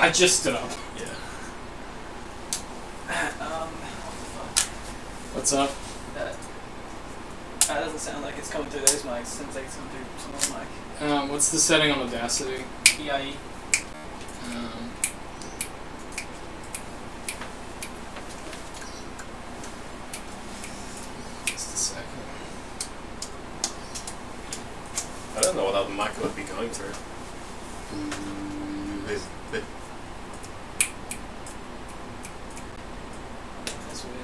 I just stood up. Yeah. What the fuck? What's up? That doesn't sound like it's coming through those mics. It sounds like it's coming through someone's mic. What's the setting on Audacity? EIE. Just a second. I don't know what other mic would be going through. That's weird.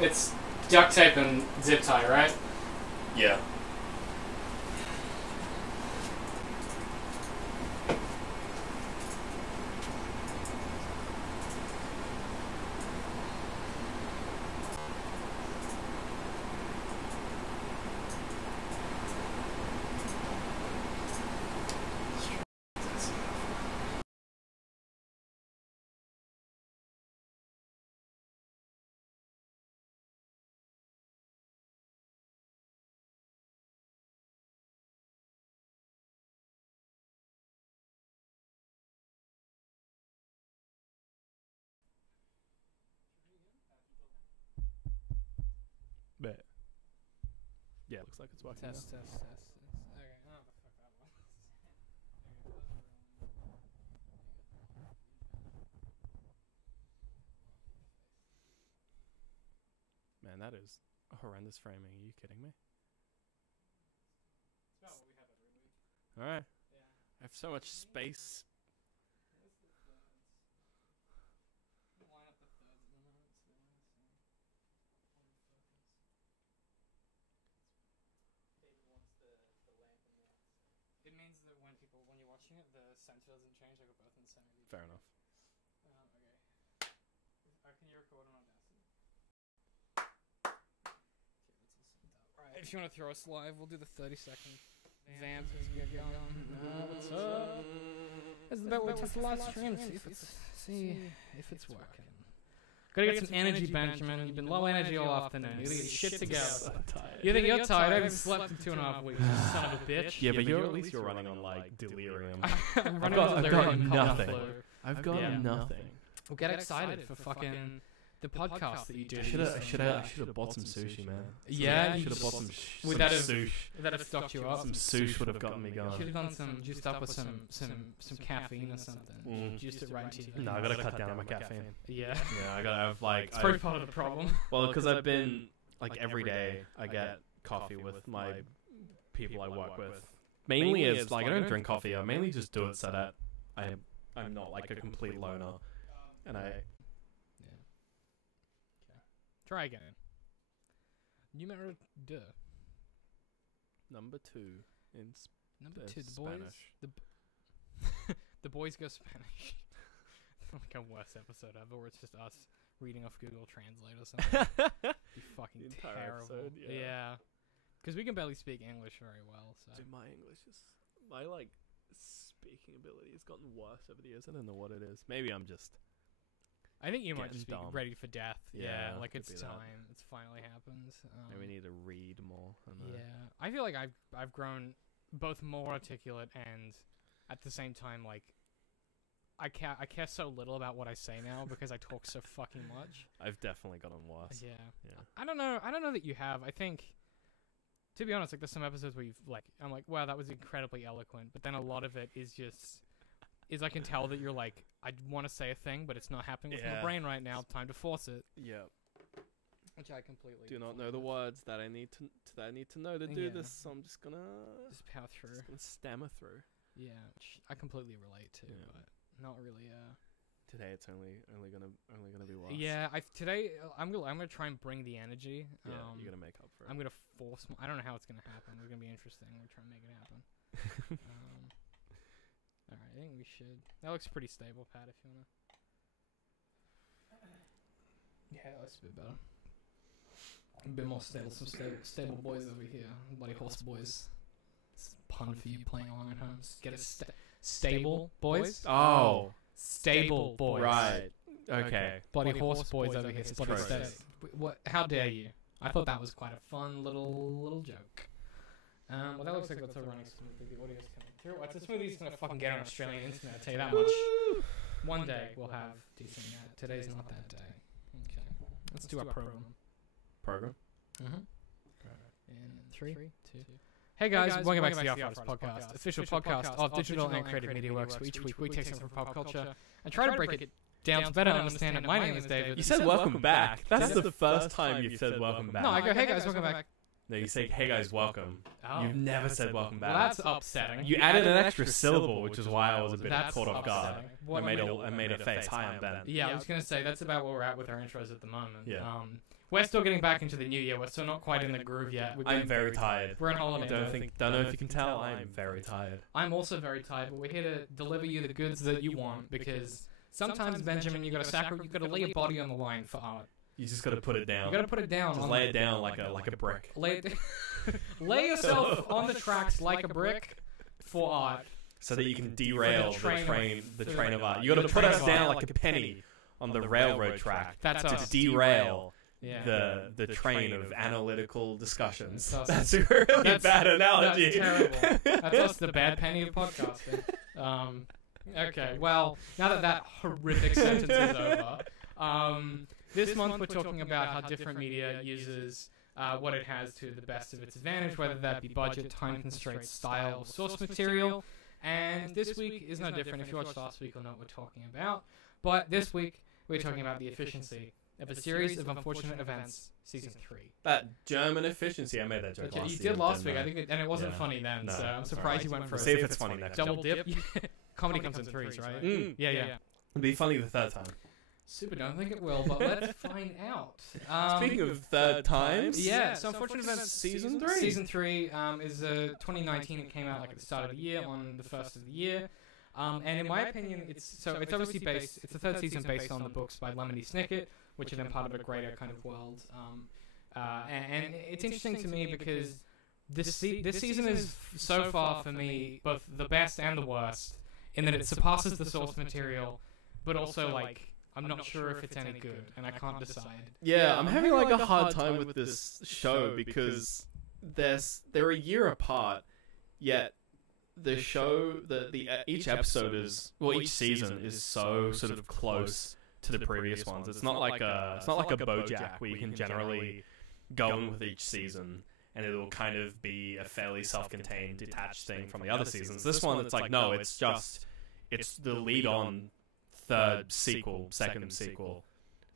It's duct tape and zip tie, right? Yeah. Bet. Yeah, looks like it's working. Test. Okay. Oh, fuck that one. Man, that is a horrendous framing. Are you kidding me? It's about what we have every week. Alright. Yeah. I have so much space. Where's the thirds? Line up the thirds of the notes there. David wants the lamp and the lights. It means that when you're watching it, the center doesn't change. They go both in the center. Fair enough. Okay. Can you record on Audacity? Right, if you want to throw us live, we'll do the 30-second vamp as we get going. What's up? This is about we test the live stream, see if it's working. Gotta get some energy, Benjamin. You've been low energy all afternoon. You gotta get shit together. So tired. You think you're tired? I haven't slept in 2.5 weeks, you son of a bitch. Yeah, but at least you're running on like delirium. I'm I've running got, on I've delirium, got cold nothing. flu. I've got Yeah. nothing. Well, get excited for fucking the podcast that you do. I should have bought some sushi, man. Yeah, should have bought some Would some that have- sushi. That have stocked you up. Some sushi would have gotten me Should have going. done some juiced up with some caffeine or something. Mm. Juiced it right into you. No, I gotta cut down on my caffeine. Yeah. Yeah, I gotta have like. It's probably part of the problem. Well, because I've been like every day I get coffee with my people I work with. Mainly as like I don't drink coffee. I mainly just do it so that I'm not like a complete loner, and I. Try again. Numero deux. Number 2 in Number 2. The boys. Spanish. The boys go Spanish. Like a worst episode ever, where it's just us reading off Google Translate or something. Be fucking The entire terrible. episode, yeah. Because we can barely speak English very well. So. Dude, my English is my like speaking ability has gotten worse over the years. I don't know what it is. Maybe I'm just. I think you might Getting just be dumb. ready for death. Yeah, like could it's be that. time. It's finally happens. Maybe we need to read more. Yeah, I feel like I've grown both more articulate and at the same time like I care so little about what I say now because I talk so fucking much. I've definitely gotten worse. Yeah. Yeah. I don't know that you have. I think, to be honest, like there's some episodes where I'm like, wow, that was incredibly eloquent, but then a lot of it is I can tell that you're like, I want to say a thing, but it's not happening with my brain right now. Time to force it. Yeah. Which I completely Do not know the words that I need to know to do Yeah. this. So I'm just gonna power through. just gonna stammer through. Yeah, which I completely relate to, Yeah. but not really. Today it's only gonna be worse. Yeah, today I'm gonna try and bring the energy. Yeah, you're gonna make up for it. I'm gonna force. I don't know how it's gonna happen. It's gonna be interesting. We're trying to make it happen. All right, I think we should. That looks pretty stable, Pat. If you wanna. Yeah, that looks a bit better. A bit more stable. Some stable boys over here. Bloody horse boys. It's a pun for you playing along at home. Get it stable boys. Oh, Stable boys. right. Okay. Bloody horse boys over here. It's Bloody atrocious. What? How dare you? I thought that was quite a fun little joke. Well, that looks like that's all running smoothly. The audio's coming through. It's as smooth as it's going to fucking get on Australian internet, I'll tell you that much. One day we'll have decent net. Today's not that day. Okay. Let's do our program. Program? Mm-hmm. In 3, 2. Hey guys, welcome back to the Arthritis Podcast, official podcast of digital and creative media works, where each week we take something from pop culture and try to break it down to better understand it. My name is David. You said welcome back. That's the first time you've said welcome back. No, I go, hey guys, welcome back. No, you say, hey guys, welcome. Oh. You've never said welcome back. Well, that's upsetting. You added an extra syllable, which is why I was a bit caught off guard. What, I made a face. Hi, I'm Ben. Yeah, I was going to say, that's about where we're at with our intros at the moment. Yeah. We're still getting back into the new year. We're still not quite in the groove yet. I'm very tired. We're on holiday. Don't know if you can tell. I'm very tired. I'm also very tired, but we're here to deliver you the goods that you want, because sometimes, Benjamin, you got to lay your body on the line for art. You just got to put it down. You got to put it down. Just lay it down like a brick. Lay yourself on the tracks like a brick for art, so that you can derail the train of art. You got to put us down like a penny on the railroad track. That's to us. derail. Yeah. The train of analytical discussions. That's a really bad analogy. That's terrible. That's us, the bad penny of podcasting. Okay, well, now that horrific sentence is over, this month we're talking about how different media uses what it has to the best of its advantage, whether that be budget, time constraints, style, or source material. And this week is no different. If you watched last week, you'll know what we're talking about. But this week, we're talking about the efficiency of a series of unfortunate events, season 3. That German efficiency, I made that joke last You season, did last week, I? I think, and it wasn't funny then. No, so I'm surprised you went for we'll a see if it's funny next time. double dip. Comedy comes in threes, right? Yeah. It'll be funny the third time. Super, don't think it will, but let's find out. Speaking of third times, yeah, so Unfortunate Events season 3. Season 3 is 2019. It came out like at the start of the year, on the first of the year. And in my opinion, it's obviously based. It's the third season based on the books by Lemoney Snicket, which are then part of a greater kind of world. And it's interesting to me because this season is so far for me both the best and the worst, in that it surpasses the source material, but also like I'm not sure if it's any good, and I can't decide. Yeah, I'm having like a hard time with this show because they're a year apart, yet the show, each episode is, well, each season is so sort of close to the previous ones. It's not like a BoJack where you can generally go in with each season and it'll kind of be a fairly self-contained, detached thing from the other seasons. This one, it's like, no, it's the lead on second sequel.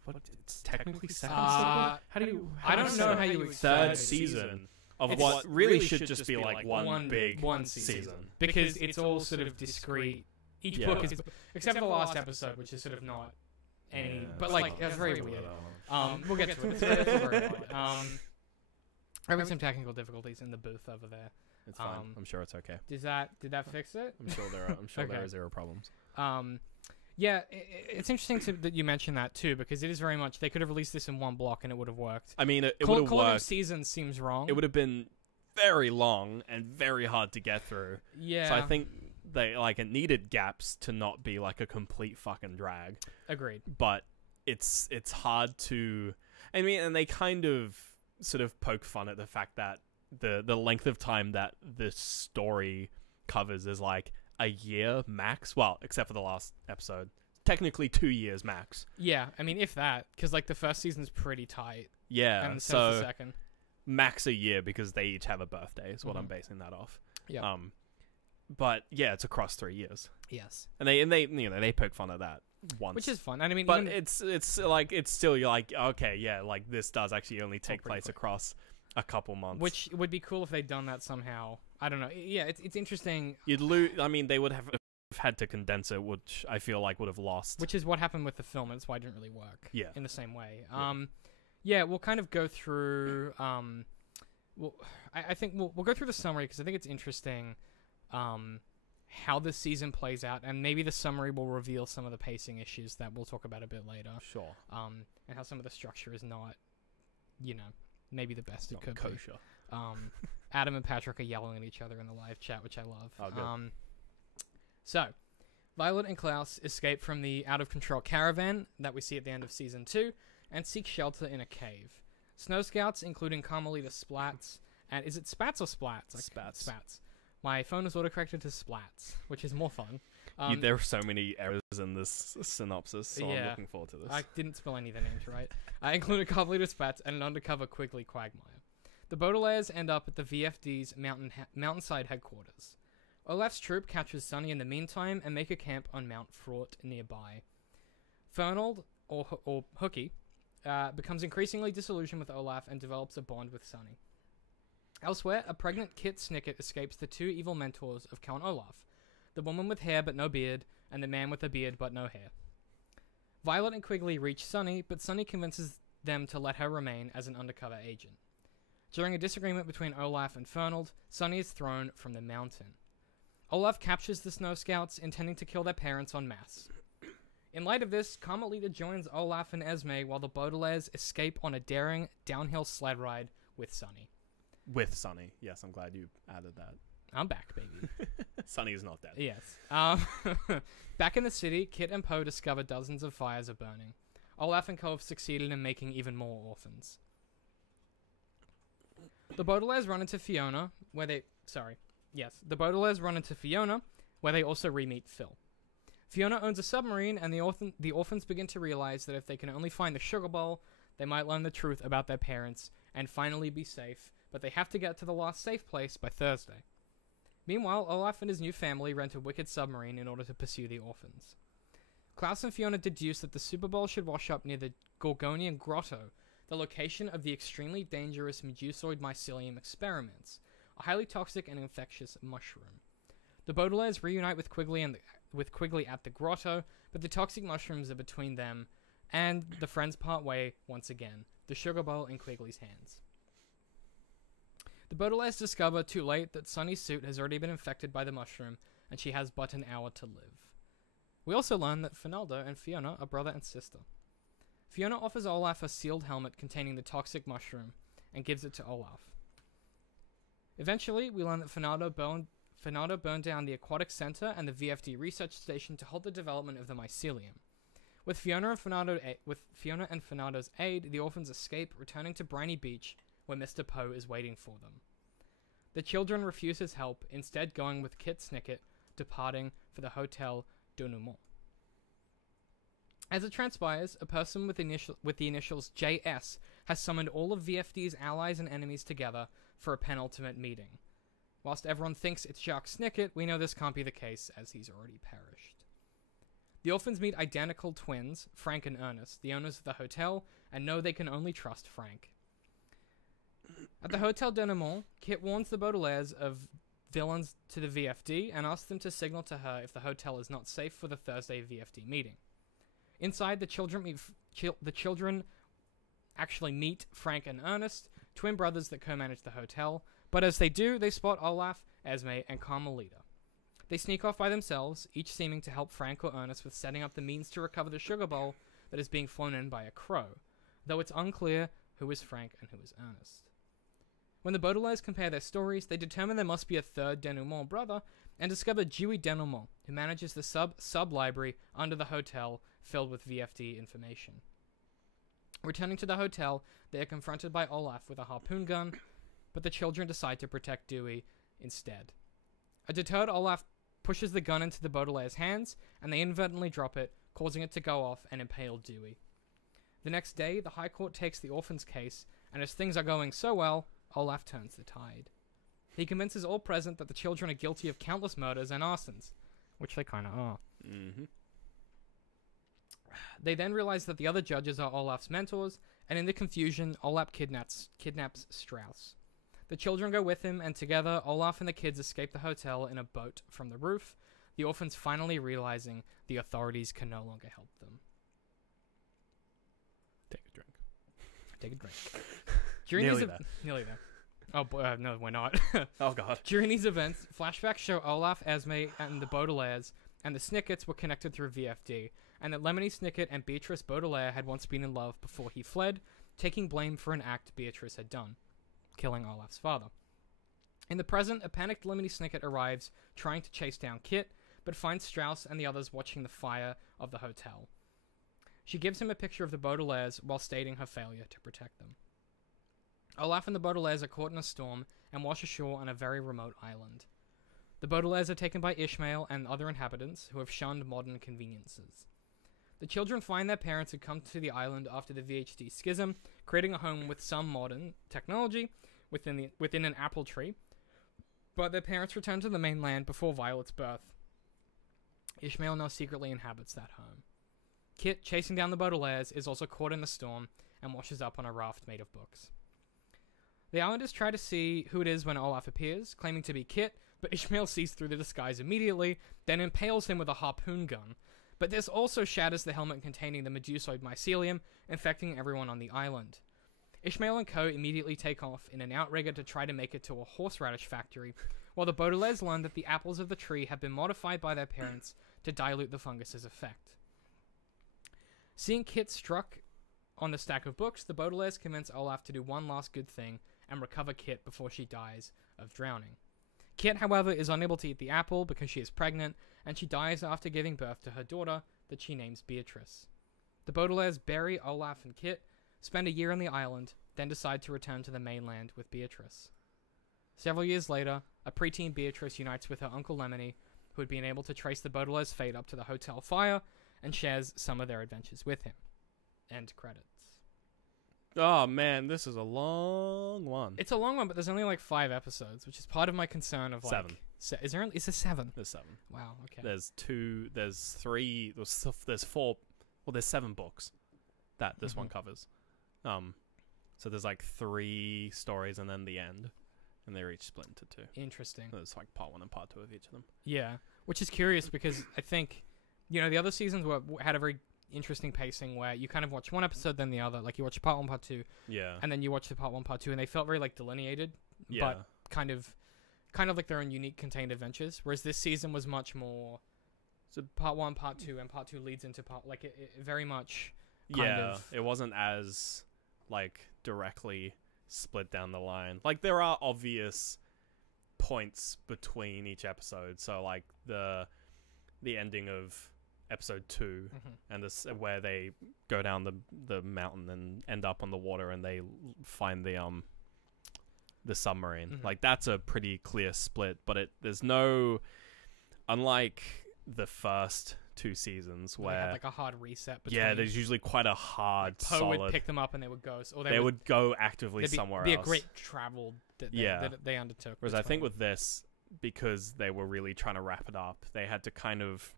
What? It's technically second sequel? I don't know how you explain third season of what really should just be like one big season. Because it's all sort of discrete. Each book is, except for the last episode, which is sort of not any, but like it's very weird. We'll get to it. It's very odd. Having some technical difficulties in the booth over there. It's fine. I'm sure it's okay. Did that fix it? I'm sure there are zero problems. Yeah, it's interesting that you mentioned that too, because it is very much, they could have released this in one block and it would have worked. I mean, it would have worked. Seasons seems wrong. It would have been very long and very hard to get through. Yeah. So I think it needed gaps to not be like a complete fucking drag. Agreed. But it's hard to, I mean, and they kind of sort of poke fun at the fact that the length of time that this story covers is like a year max. Well, except for the last episode. Technically 2 years max. Yeah, I mean, if that, because like the first season's pretty tight. Yeah, and so the second. Max a year because they each have a birthday is what I'm basing that off. Yeah. But yeah, it's across 3 years. Yes. And they poke fun at that once. Which is fun. And I mean, but it's like, it's still, you're like, okay, yeah, like this does actually only take place across a couple months. Which would be cool if they'd done that somehow. I don't know. Yeah, it's interesting. You'd lose. I mean, they would have had to condense it, which I feel like would have lost. Which is what happened with the film, and that's why it didn't really work. Yeah. In the same way. Yeah, we'll kind of go through. Well, I think we'll go through the summary because I think it's interesting. How this season plays out, and maybe the summary will reveal some of the pacing issues that we'll talk about a bit later. Sure. And how some of the structure is not, maybe the best it could kosher. Be. Adam and Patrick are yelling at each other in the live chat, which I love. Oh, good. So, Violet and Klaus escape from the out-of-control caravan that we see at the end of Season 2 and seek shelter in a cave. Snow Scouts, including Carmelita Splats And is it spats or splats? Spats. Spats. My phone was autocorrected to splats, which is more fun. There are so many errors in this synopsis, so I'm looking forward to this. I didn't spell any of the names right. I included Carmelita Spats and an undercover Quigley Quagmire. The Baudelaires end up at the VFD's mountainside headquarters. Olaf's troop captures Sonny in the meantime and make a camp on Mount Fraught nearby. Fernald, or Hooky, becomes increasingly disillusioned with Olaf and develops a bond with Sonny. Elsewhere, a pregnant Kit Snicket escapes the two evil mentors of Count Olaf, the woman with hair but no beard, and the man with a beard but no hair. Violet and Quigley reach Sonny, but Sonny convinces them to let her remain as an undercover agent. During a disagreement between Olaf and Fernald, Sonny is thrown from the mountain. Olaf captures the Snow Scouts, intending to kill their parents en masse. In light of this, Carmelita joins Olaf and Esme while the Baudelaires escape on a daring downhill sled ride with Sonny. With Sonny. Yes, I'm glad you added that. I'm back, baby. Sonny is not dead. Yes. Back in the city, Kit and Poe discover dozens of fires are burning. Olaf and Co have succeeded in making even more orphans. The Baudelaires run into Fiona, where they... The Baudelaires run into Fiona, where they also re-meet Phil. Fiona owns a submarine, and the orphans begin to realize that if they can only find the sugar bowl, they might learn the truth about their parents and finally be safe, but they have to get to the last safe place by Thursday. Meanwhile, Olaf and his new family rent a wicked submarine in order to pursue the orphans. Klaus and Fiona deduce that the Super Bowl should wash up near the Gorgonian Grotto, the location of the extremely dangerous Medusoid mycelium experiments, a highly toxic and infectious mushroom. The Baudelaires reunite with Quigley at the grotto, but the toxic mushrooms are between them, and the friends part way once again, the sugar bowl in Quigley's hands. The Baudelaires discover too late that Sonny's suit has already been infected by the mushroom, and she has but an hour to live. We also learn that Finaldo and Fiona are brother and sister. Fiona offers Olaf a sealed helmet containing the toxic mushroom, and gives it to Olaf. Eventually, we learn that Finaldo burned down the aquatic center and the VFD research station to halt the development of the mycelium. With Fiona and Finaldo's aid, the orphans escape, returning to Briny Beach, where Mr. Poe is waiting for them. The children refuse his help, instead going with Kit Snicket, departing for the Hotel Denouement. As it transpires, a person with the initials JS has summoned all of VFD's allies and enemies together for a penultimate meeting. Whilst everyone thinks it's Jacques Snicket, we know this can't be the case, as he's already perished. The orphans meet identical twins, Frank and Ernest, the owners of the hotel, and know they can only trust Frank. At the Hotel Denouement, Kit warns the Baudelaires of villains to the VFD and asks them to signal to her if the hotel is not safe for the Thursday VFD meeting. Inside, the children actually meet Frank and Ernest, twin brothers that co-manage the hotel, but as they do, they spot Olaf, Esme, and Carmelita. They sneak off by themselves, each seeming to help Frank or Ernest with setting up the means to recover the sugar bowl that is being flown in by a crow, though it's unclear who is Frank and who is Ernest. When the Baudelaires compare their stories, they determine there must be a third denouement brother, and discover Dewey Denouement, who manages the sub-library under the hotel filled with VFD information. Returning to the hotel, they are confronted by Olaf with a harpoon gun, but the children decide to protect Dewey instead. A deterred Olaf pushes the gun into the Baudelaires' hands, and they inadvertently drop it, causing it to go off and impale Dewey. The next day, the High Court takes the orphans' case, and as things are going so well, Olaf turns the tide. He convinces all present that the children are guilty of countless murders and arsons, which they kinda are. Mm-hmm. They then realize that the other judges are Olaf's mentors, and in the confusion, Olaf kidnaps Strauss. The children go with him, and together, Olaf and the kids escape the hotel in a boat from the roof, the orphans finally realizing the authorities can no longer help them. Take a drink. Take a drink. Nearly there. Oh, boy, no, we're not. Oh, God. During these events, flashbacks show Olaf, Esme, and the Baudelaires and the Snickets were connected through VFD, and that Lemoney Snicket and Beatrice Baudelaire had once been in love before he fled, taking blame for an act Beatrice had done, killing Olaf's father. In the present, a panicked Lemoney Snicket arrives, trying to chase down Kit, but finds Strauss and the others watching the fire of the hotel. She gives him a picture of the Baudelaires while stating her failure to protect them. Olaf and the Baudelaires are caught in a storm and wash ashore on a very remote island. The Baudelaires are taken by Ishmael and other inhabitants who have shunned modern conveniences. The children find their parents had come to the island after the VHD schism, creating a home with some modern technology within an apple tree, but their parents return to the mainland before Violet's birth. Ishmael now secretly inhabits that home. Kit, chasing down the Baudelaires, is also caught in the storm and washes up on a raft made of books. The islanders try to see who it is when Olaf appears, claiming to be Kit, but Ishmael sees through the disguise immediately, then impales him with a harpoon gun. But this also shatters the helmet containing the medusoid mycelium, infecting everyone on the island. Ishmael and co. immediately take off in an outrigger to try to make it to a horseradish factory, while the Baudelaires learn that the apples of the tree have been modified by their parents to dilute the fungus's effect. Seeing Kit struck on the stack of books, the Baudelaires convince Olaf to do one last good thing and recover Kit before she dies of drowning. Kit, however, is unable to eat the apple because she is pregnant, and she dies after giving birth to her daughter that she names Beatrice. The Baudelaires bury Olaf and Kit, spend a year on the island, then decide to return to the mainland with Beatrice. Several years later, a preteen Beatrice unites with her uncle Lemoney, who had been able to trace the Baudelaires' fate up to the hotel fire, and shares some of their adventures with him. End credits. Oh man, this is a long one. It's a long one, but there's only like 5 episodes, which is part of my concern of like... 7. Is there 7? There's 7. Wow, okay. There's 2, there's 3, there's 4, well there's 7 books that this one covers. So there's like 3 stories and then the end. And they're each split into 2. Interesting. So it's like part 1 and part 2 of each of them. Yeah, which is curious because I think, you know, the other seasons had a very interesting pacing where you kind of watch one episode then the other. Like you watch part 1, part 2. Yeah. And then you watch the part 1, part 2, and they felt very like delineated. Yeah. But kind of like their own unique contained adventures. Whereas this season was much more. So part 1, part 2, and part 2 leads into part like it very much. Kind of, it wasn't as like directly split down the line. Like there are obvious points between each episode. So like the ending of episode 2 and this where they go down the mountain and end up on the water and they find the submarine. Like that's a pretty clear split, but there's no, unlike the first 2 seasons where they had like a hard reset between, there's usually quite a hard like Poe solid would pick them up and they would go, or they would go actively somewhere else. Be a great travel that they undertook. Whereas I think with this, because they were really trying to wrap it up, they had to kind of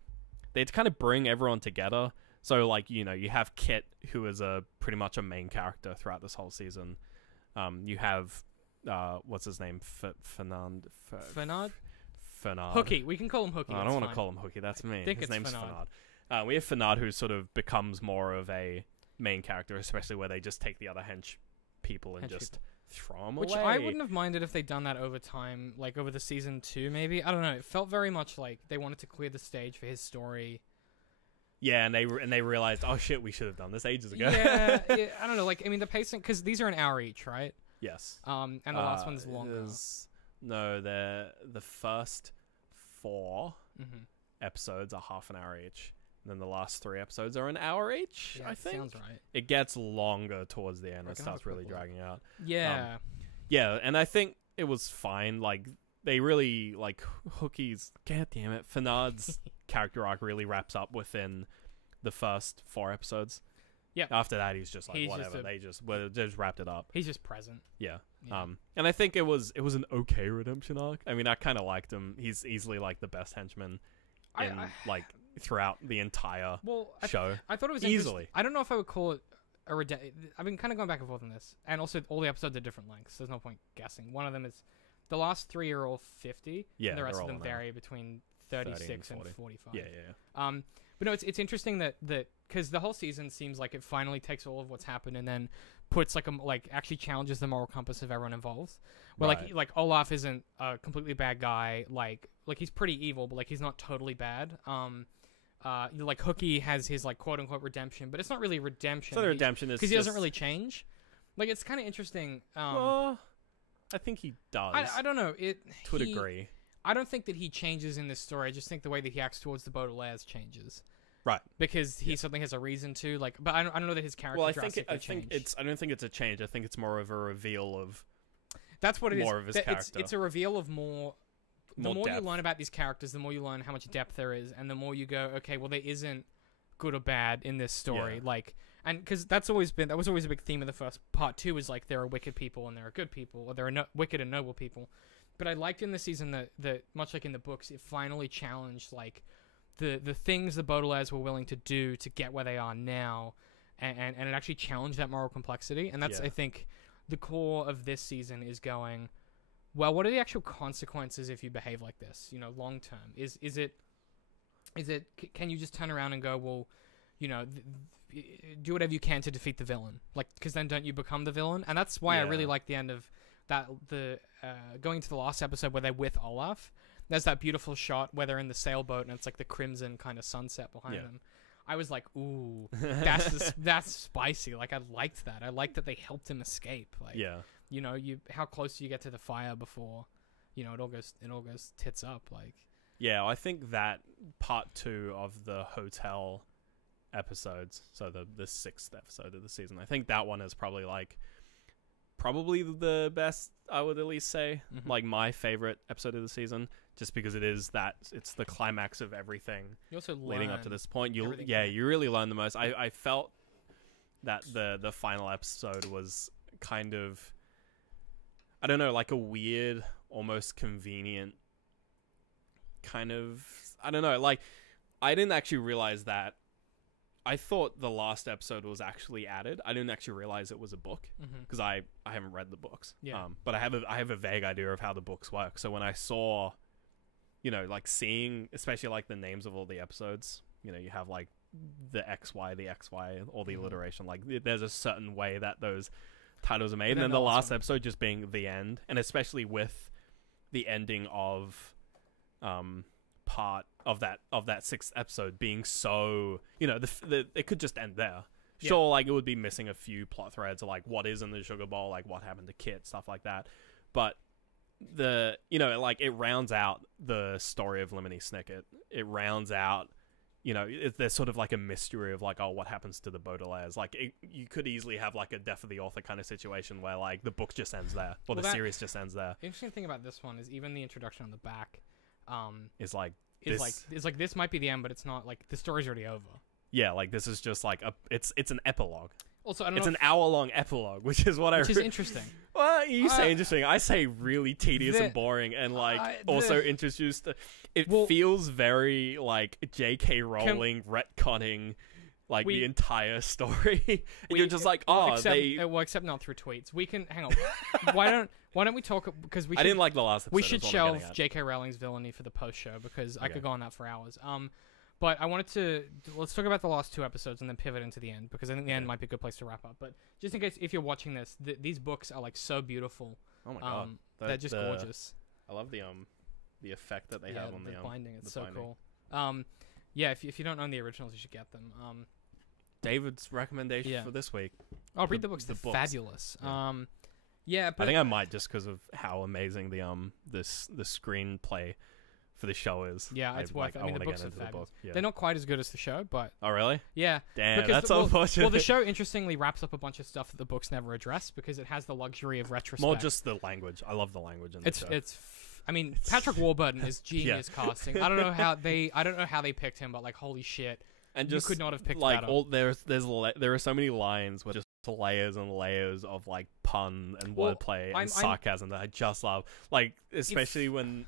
bring everyone together. So like, you know, you have Kit, who is pretty much a main character throughout this whole season. You have what's his name, Fernand. Hooky. We can call him Hooky. I don't want to call him Hooky. That's me. His name's Fernand. We have Fernand, who sort of becomes more of a main character, especially where they just take the other hench people and throw them away. Which I wouldn't have minded if they'd done that over time, like over the season 2, maybe. I don't know. It felt very much like they wanted to clear the stage for his story. Yeah, and they realized, oh shit, we should have done this ages ago. Yeah, I don't know. Like, I mean, the pacing, because these are an hour each, right? Yes. And the last one's longer. No, the first 4 episodes are half an hour each. And then the last 3 episodes are an hour each, yeah, I think. Sounds right. It gets longer towards the end. It starts really dragging out. Yeah. Yeah, and I think it was fine. Like, they really, like, Hookie's, god damn it, Fernand's character arc really wraps up within the first 4 episodes. Yeah. After that, he's just like, whatever. They just wrapped it up. He's just present. Yeah. And I think it was an okay redemption arc. I mean, I kind of liked him. He's easily like the best henchman like throughout the entire show. I thought it was easily. I don't know if I would call it a redemption. I've been kind of going back and forth on this, and also all the episodes are different lengths. So there's no point guessing. One of them is the last 3 are all 50. Yeah, and the rest of them vary between 36 and 45. Yeah. But no, it's interesting that because the whole season seems like it finally takes all of what's happened and then puts actually challenges the moral compass of everyone involved. Where like Olaf isn't a completely bad guy. Like he's pretty evil, but like he's not totally bad. Like Hooky has his like quote unquote redemption, but it's not really redemption. So the redemption is because he doesn't really change. Like it's kind of interesting. I think he does. I don't know to a degree. I don't think that he changes in this story. I just think the way that he acts towards the Baudelaires changes. Right. because he suddenly has a reason to like. But I don't know that his character. Well, I drastically think changed. it's. I don't think it's a change. I think it's more of a reveal of That's what it is. more of his character. It's a reveal of more. The more you depth. learn about these characters, the more you learn how much depth there is, and the more you go, okay, well, there isn't good or bad in this story. Yeah. Like, and because that was always a big theme of the first part. 2 is like there are wicked people and there are good people, or there are wicked and noble people. But I liked in this season that much like in the books, it finally challenged like the things the Baudelaires were willing to do to get where they are now, and it actually challenged that moral complexity. And that's I think the core of this season is going, well, what are the actual consequences if you behave like this? You know, long term. Is it? Can you just turn around and go, well, you know, do whatever you can to defeat the villain? Like, because then don't you become the villain? And that's why I really like the end of that. Going to the last episode where they're with Olaf. There's that beautiful shot where they're in the sailboat and it's like the crimson kind of sunset behind them. I was like, ooh, that's spicy. Like, I liked that. I liked that they helped him escape. Like, you know, how close do you get to the fire before, you know, it all goes tits up. Like, yeah, I think that part 2 of the hotel episodes, so the 6th episode of the season, I think that one is probably the best, I would at least say. Like, my favorite episode of the season, just because it's the climax of everything you also leading up to this point. You really learn the most. I felt that the final episode was kind of, I don't know, like a weird, almost convenient kind of, I don't know, like, I didn't actually realize that. I thought the last episode was actually added. I didn't actually realize it was a book because I haven't read the books. But I have a vague idea of how the books work. So when I saw, you know, like seeing, especially like the names of all the episodes, you know, you have like the XY, all the alliteration. Like, there's a certain way that those titles are made, and then the last episode just being the end, and especially with the ending of part of that 6th episode being so, you know, it could just end there. Sure, like, it would be missing a few plot threads, like what is in the sugar bowl, like what happened to Kit, stuff like that. But you know, like, it rounds out the story of Lemoney Snicket. It rounds out, you know, there's sort of like a mystery of like, oh, what happens to the Baudelaires? Like, you could easily have like a death of the author kind of situation where like the book just ends there, or the series just ends there. The interesting thing about this one is even the introduction on the back is like this might be the end, but it's not. Like, the story's already over. Yeah, like, this is just like it's an epilogue. Also, I don't know. It's an hour-long epilogue, which is what which is interesting. Well, you say interesting. I say really tedious and boring, and like also introduced. It feels very like J.K. Rowling retconning like the entire story. And you're just like, except not through tweets. We can hang on. Why don't we talk? Because I didn't like the last episode. We should shelve J.K. Rowling's villainy for the post show because I could go on that for hours. But I wanted to let's talk about the last 2 episodes and then pivot into the end, because I think the end might be a good place to wrap up. But just in case, if you're watching this, these books are like so beautiful. Oh my god, they're just gorgeous. I love the effect that they have on the binding. It's so binding. cool. Yeah, if you don't own the originals, you should get them. David's recommendation for this week. Oh, read the books. They're fabulous. Yeah, but I think I might, just because of how amazing the screenplay for the show is. Yeah, it's worth it. I mean, the books are fabulous. Yeah. They're not quite as good as the show, but... Oh, really? Yeah. Damn, that's unfortunate. Well, the show, interestingly, wraps up a bunch of stuff that the books never address, because it has the luxury of retrospect. More just the language. I love the language in the show. I mean, Patrick Warburton is genius casting. I don't know how they picked him, but, like, holy shit. And just, you could not have picked like, better. there are so many lines with just layers and layers of, like, pun and wordplay and sarcasm that I just love. Like, especially when...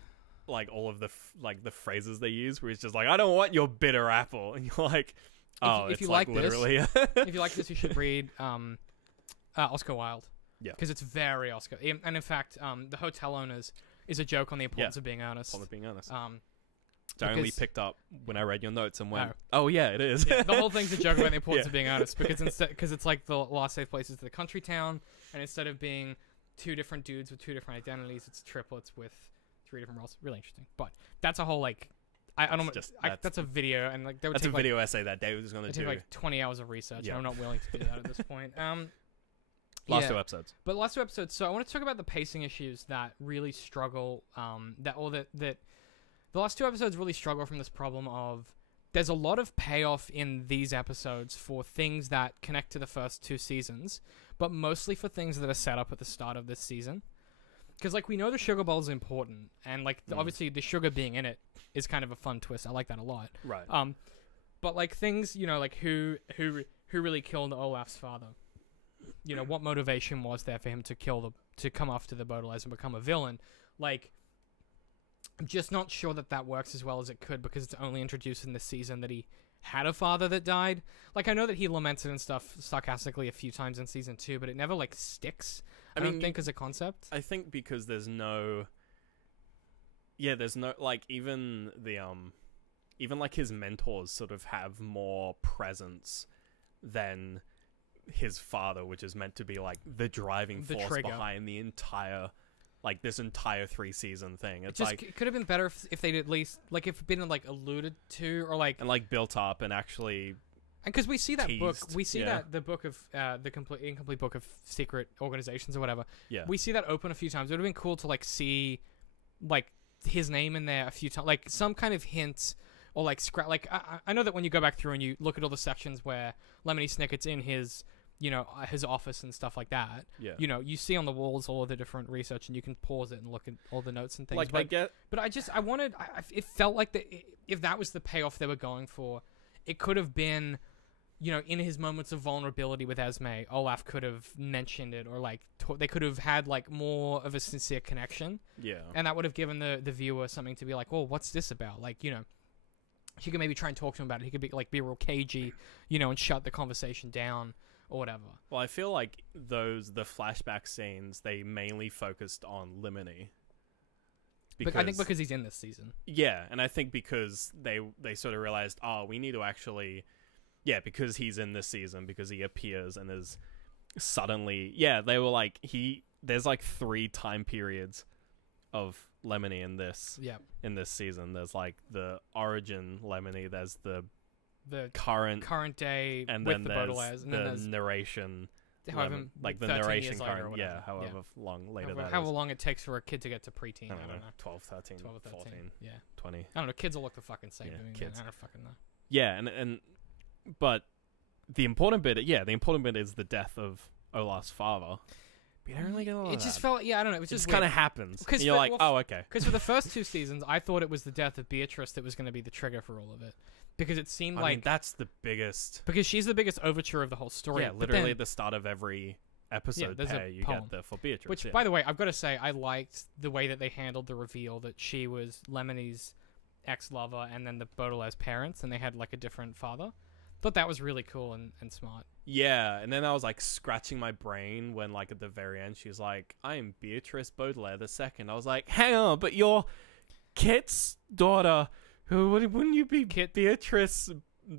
like all of the the phrases they use, where it's just like, I don't want your bitter apple, and you're like, oh, if you like literally if you like this, you should read Oscar Wilde, because it's very Oscar. And in fact, the hotel owners is a joke on the importance of being earnest. I only picked up when I read your notes and went, oh yeah, it is. The whole thing's a joke about the importance of being earnest, because it's like the last safe places to the country town, and instead of being 2 different dudes with 2 different identities, it's triplets with 3 different roles. Really interesting. But that's a whole like, that's a video, and like that's a video essay that David is going to do. Take like 20 hours of research. And I'm not willing to do that at this point. Last 2 episodes. But last 2 episodes. So I want to talk about the pacing issues that really struggle. That the last 2 episodes really struggle from this problem of there's a lot of payoff in these episodes for things that connect to the first 2 seasons, but mostly for things that are set up at the start of this season. Because, like, we know the sugar bowl is important, and, like, obviously the sugar being in it is kind of a fun twist. I like that a lot. Right. But, like, things, you know, like, who really killed Olaf's father? You know, what motivation was there for him to come after the Baudelaires and become a villain? Like, I'm just not sure that works as well as it could, because it's only introduced in this season that he had a father that died. Like, I know that he lamented and stuff sarcastically a few times in season 2, but it never, like, sticks. I don't think as a concept. I think because there's no, like, even like his mentors sort of have more presence than his father, which is meant to be like the driving force behind the entire, like, this entire 3-season thing. It's like, it could have been better if they'd at least, like, if it been, like, alluded to, or like, and like built up and actually, because we see that teased. book, we see that the book of the incomplete book of secret organizations or whatever. Yeah, we see that open a few times. It would have been cool to, like, see, like, his name in there a few times, like some kind of hint, or like like I know that when you go back through and you look at all the sections where Lemony Snicket's in his, you know, his office and stuff like that. Yeah. You know, you see on the walls all of the different research, and you can pause it and look at all the notes and things. like, But it felt like if that was the payoff they were going for, it could have been, you know, in his moments of vulnerability with Esme, Olaf could have mentioned it, or like they could have had like more of a sincere connection. Yeah. And that would have given the viewer something to be like, oh, what's this about? Like, you know, he could maybe try and talk to him about it. He could be real cagey, you know, and shut the conversation down or whatever. Well, I feel like the flashback scenes, they mainly focused on Lemoney. But I think because he's in this season. Yeah, and I think because they sort of realized, oh, we need to actually, because he's in this season, because he appears and is suddenly, they were like, there's like 3 time periods of Lemoney in this season. There's like the origin Lemoney, there's the current day, and with then the there's Baudelaires, and the then there's narration, like the 13 narration years later current, or whatever. however long later however long it takes for a kid to get to preteen. I don't know. 12, 13, 12 or 13. 14, 20. I don't know. Kids will look the fucking same to me. Kids. Man. I don't fucking know. Yeah, and but the important bit is the death of Olaf's father. We don't really get a lot of It that. just felt, I don't know. It was just kind of happens. And you're like, oh, okay. Because for the first 2 seasons, I thought it was the death of Beatrice that was going to be the trigger for all of it. Because it seemed I mean, that's the biggest. Because she's the biggest overture of the whole story. Yeah, literally at the start of every episode you get the for Beatrice. Which, by the way, I've got to say, I liked the way that they handled the reveal that she was Lemoney's ex-lover and then the Baudelaire's parents, and they had like a different father. Thought that was really cool and smart. Yeah, and then I was like scratching my brain when, like, at the very end, she was like, I am Beatrice Baudelaire II. I was like, hang on, but you're Kit's daughter. Wouldn't you be Beatrice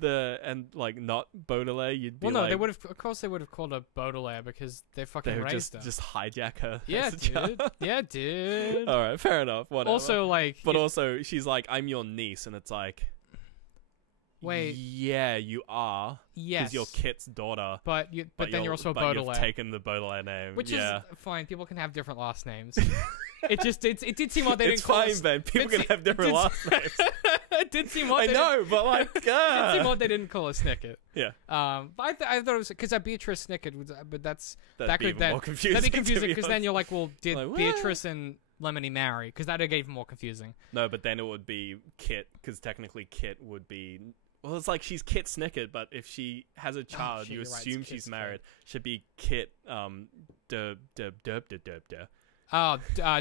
and like not Baudelaire? You'd be they would have. Of course, they would have called her Baudelaire because they fucking raised her. Just hijack her. Yeah, dude. Yeah, dude. All right, fair enough. Whatever. Also, like, but also she's like, I'm your niece, and it's like, wait, yeah, you are. Yes, because you're Kit's daughter. But then you're also a Baudelaire. You've taken the Baudelaire name, which is fine. People can have different last names. It did seem odd they didn't call us. It's fine, Ben. People can have different last names. It did seem odd. I know, but like, it did seem odd they didn't call us Snicket. Yeah. But I thought it was because Beatrice Snicket, but that'd be more confusing. That'd be confusing because then you're like, well, did like, Beatrice and Lemoney marry? Because that'd get even more confusing. No, but then it would be Kit, because technically Kit would be. Well, it's like she's Kit Snicket, but if she has a child, you assume she's married. Should be Kit.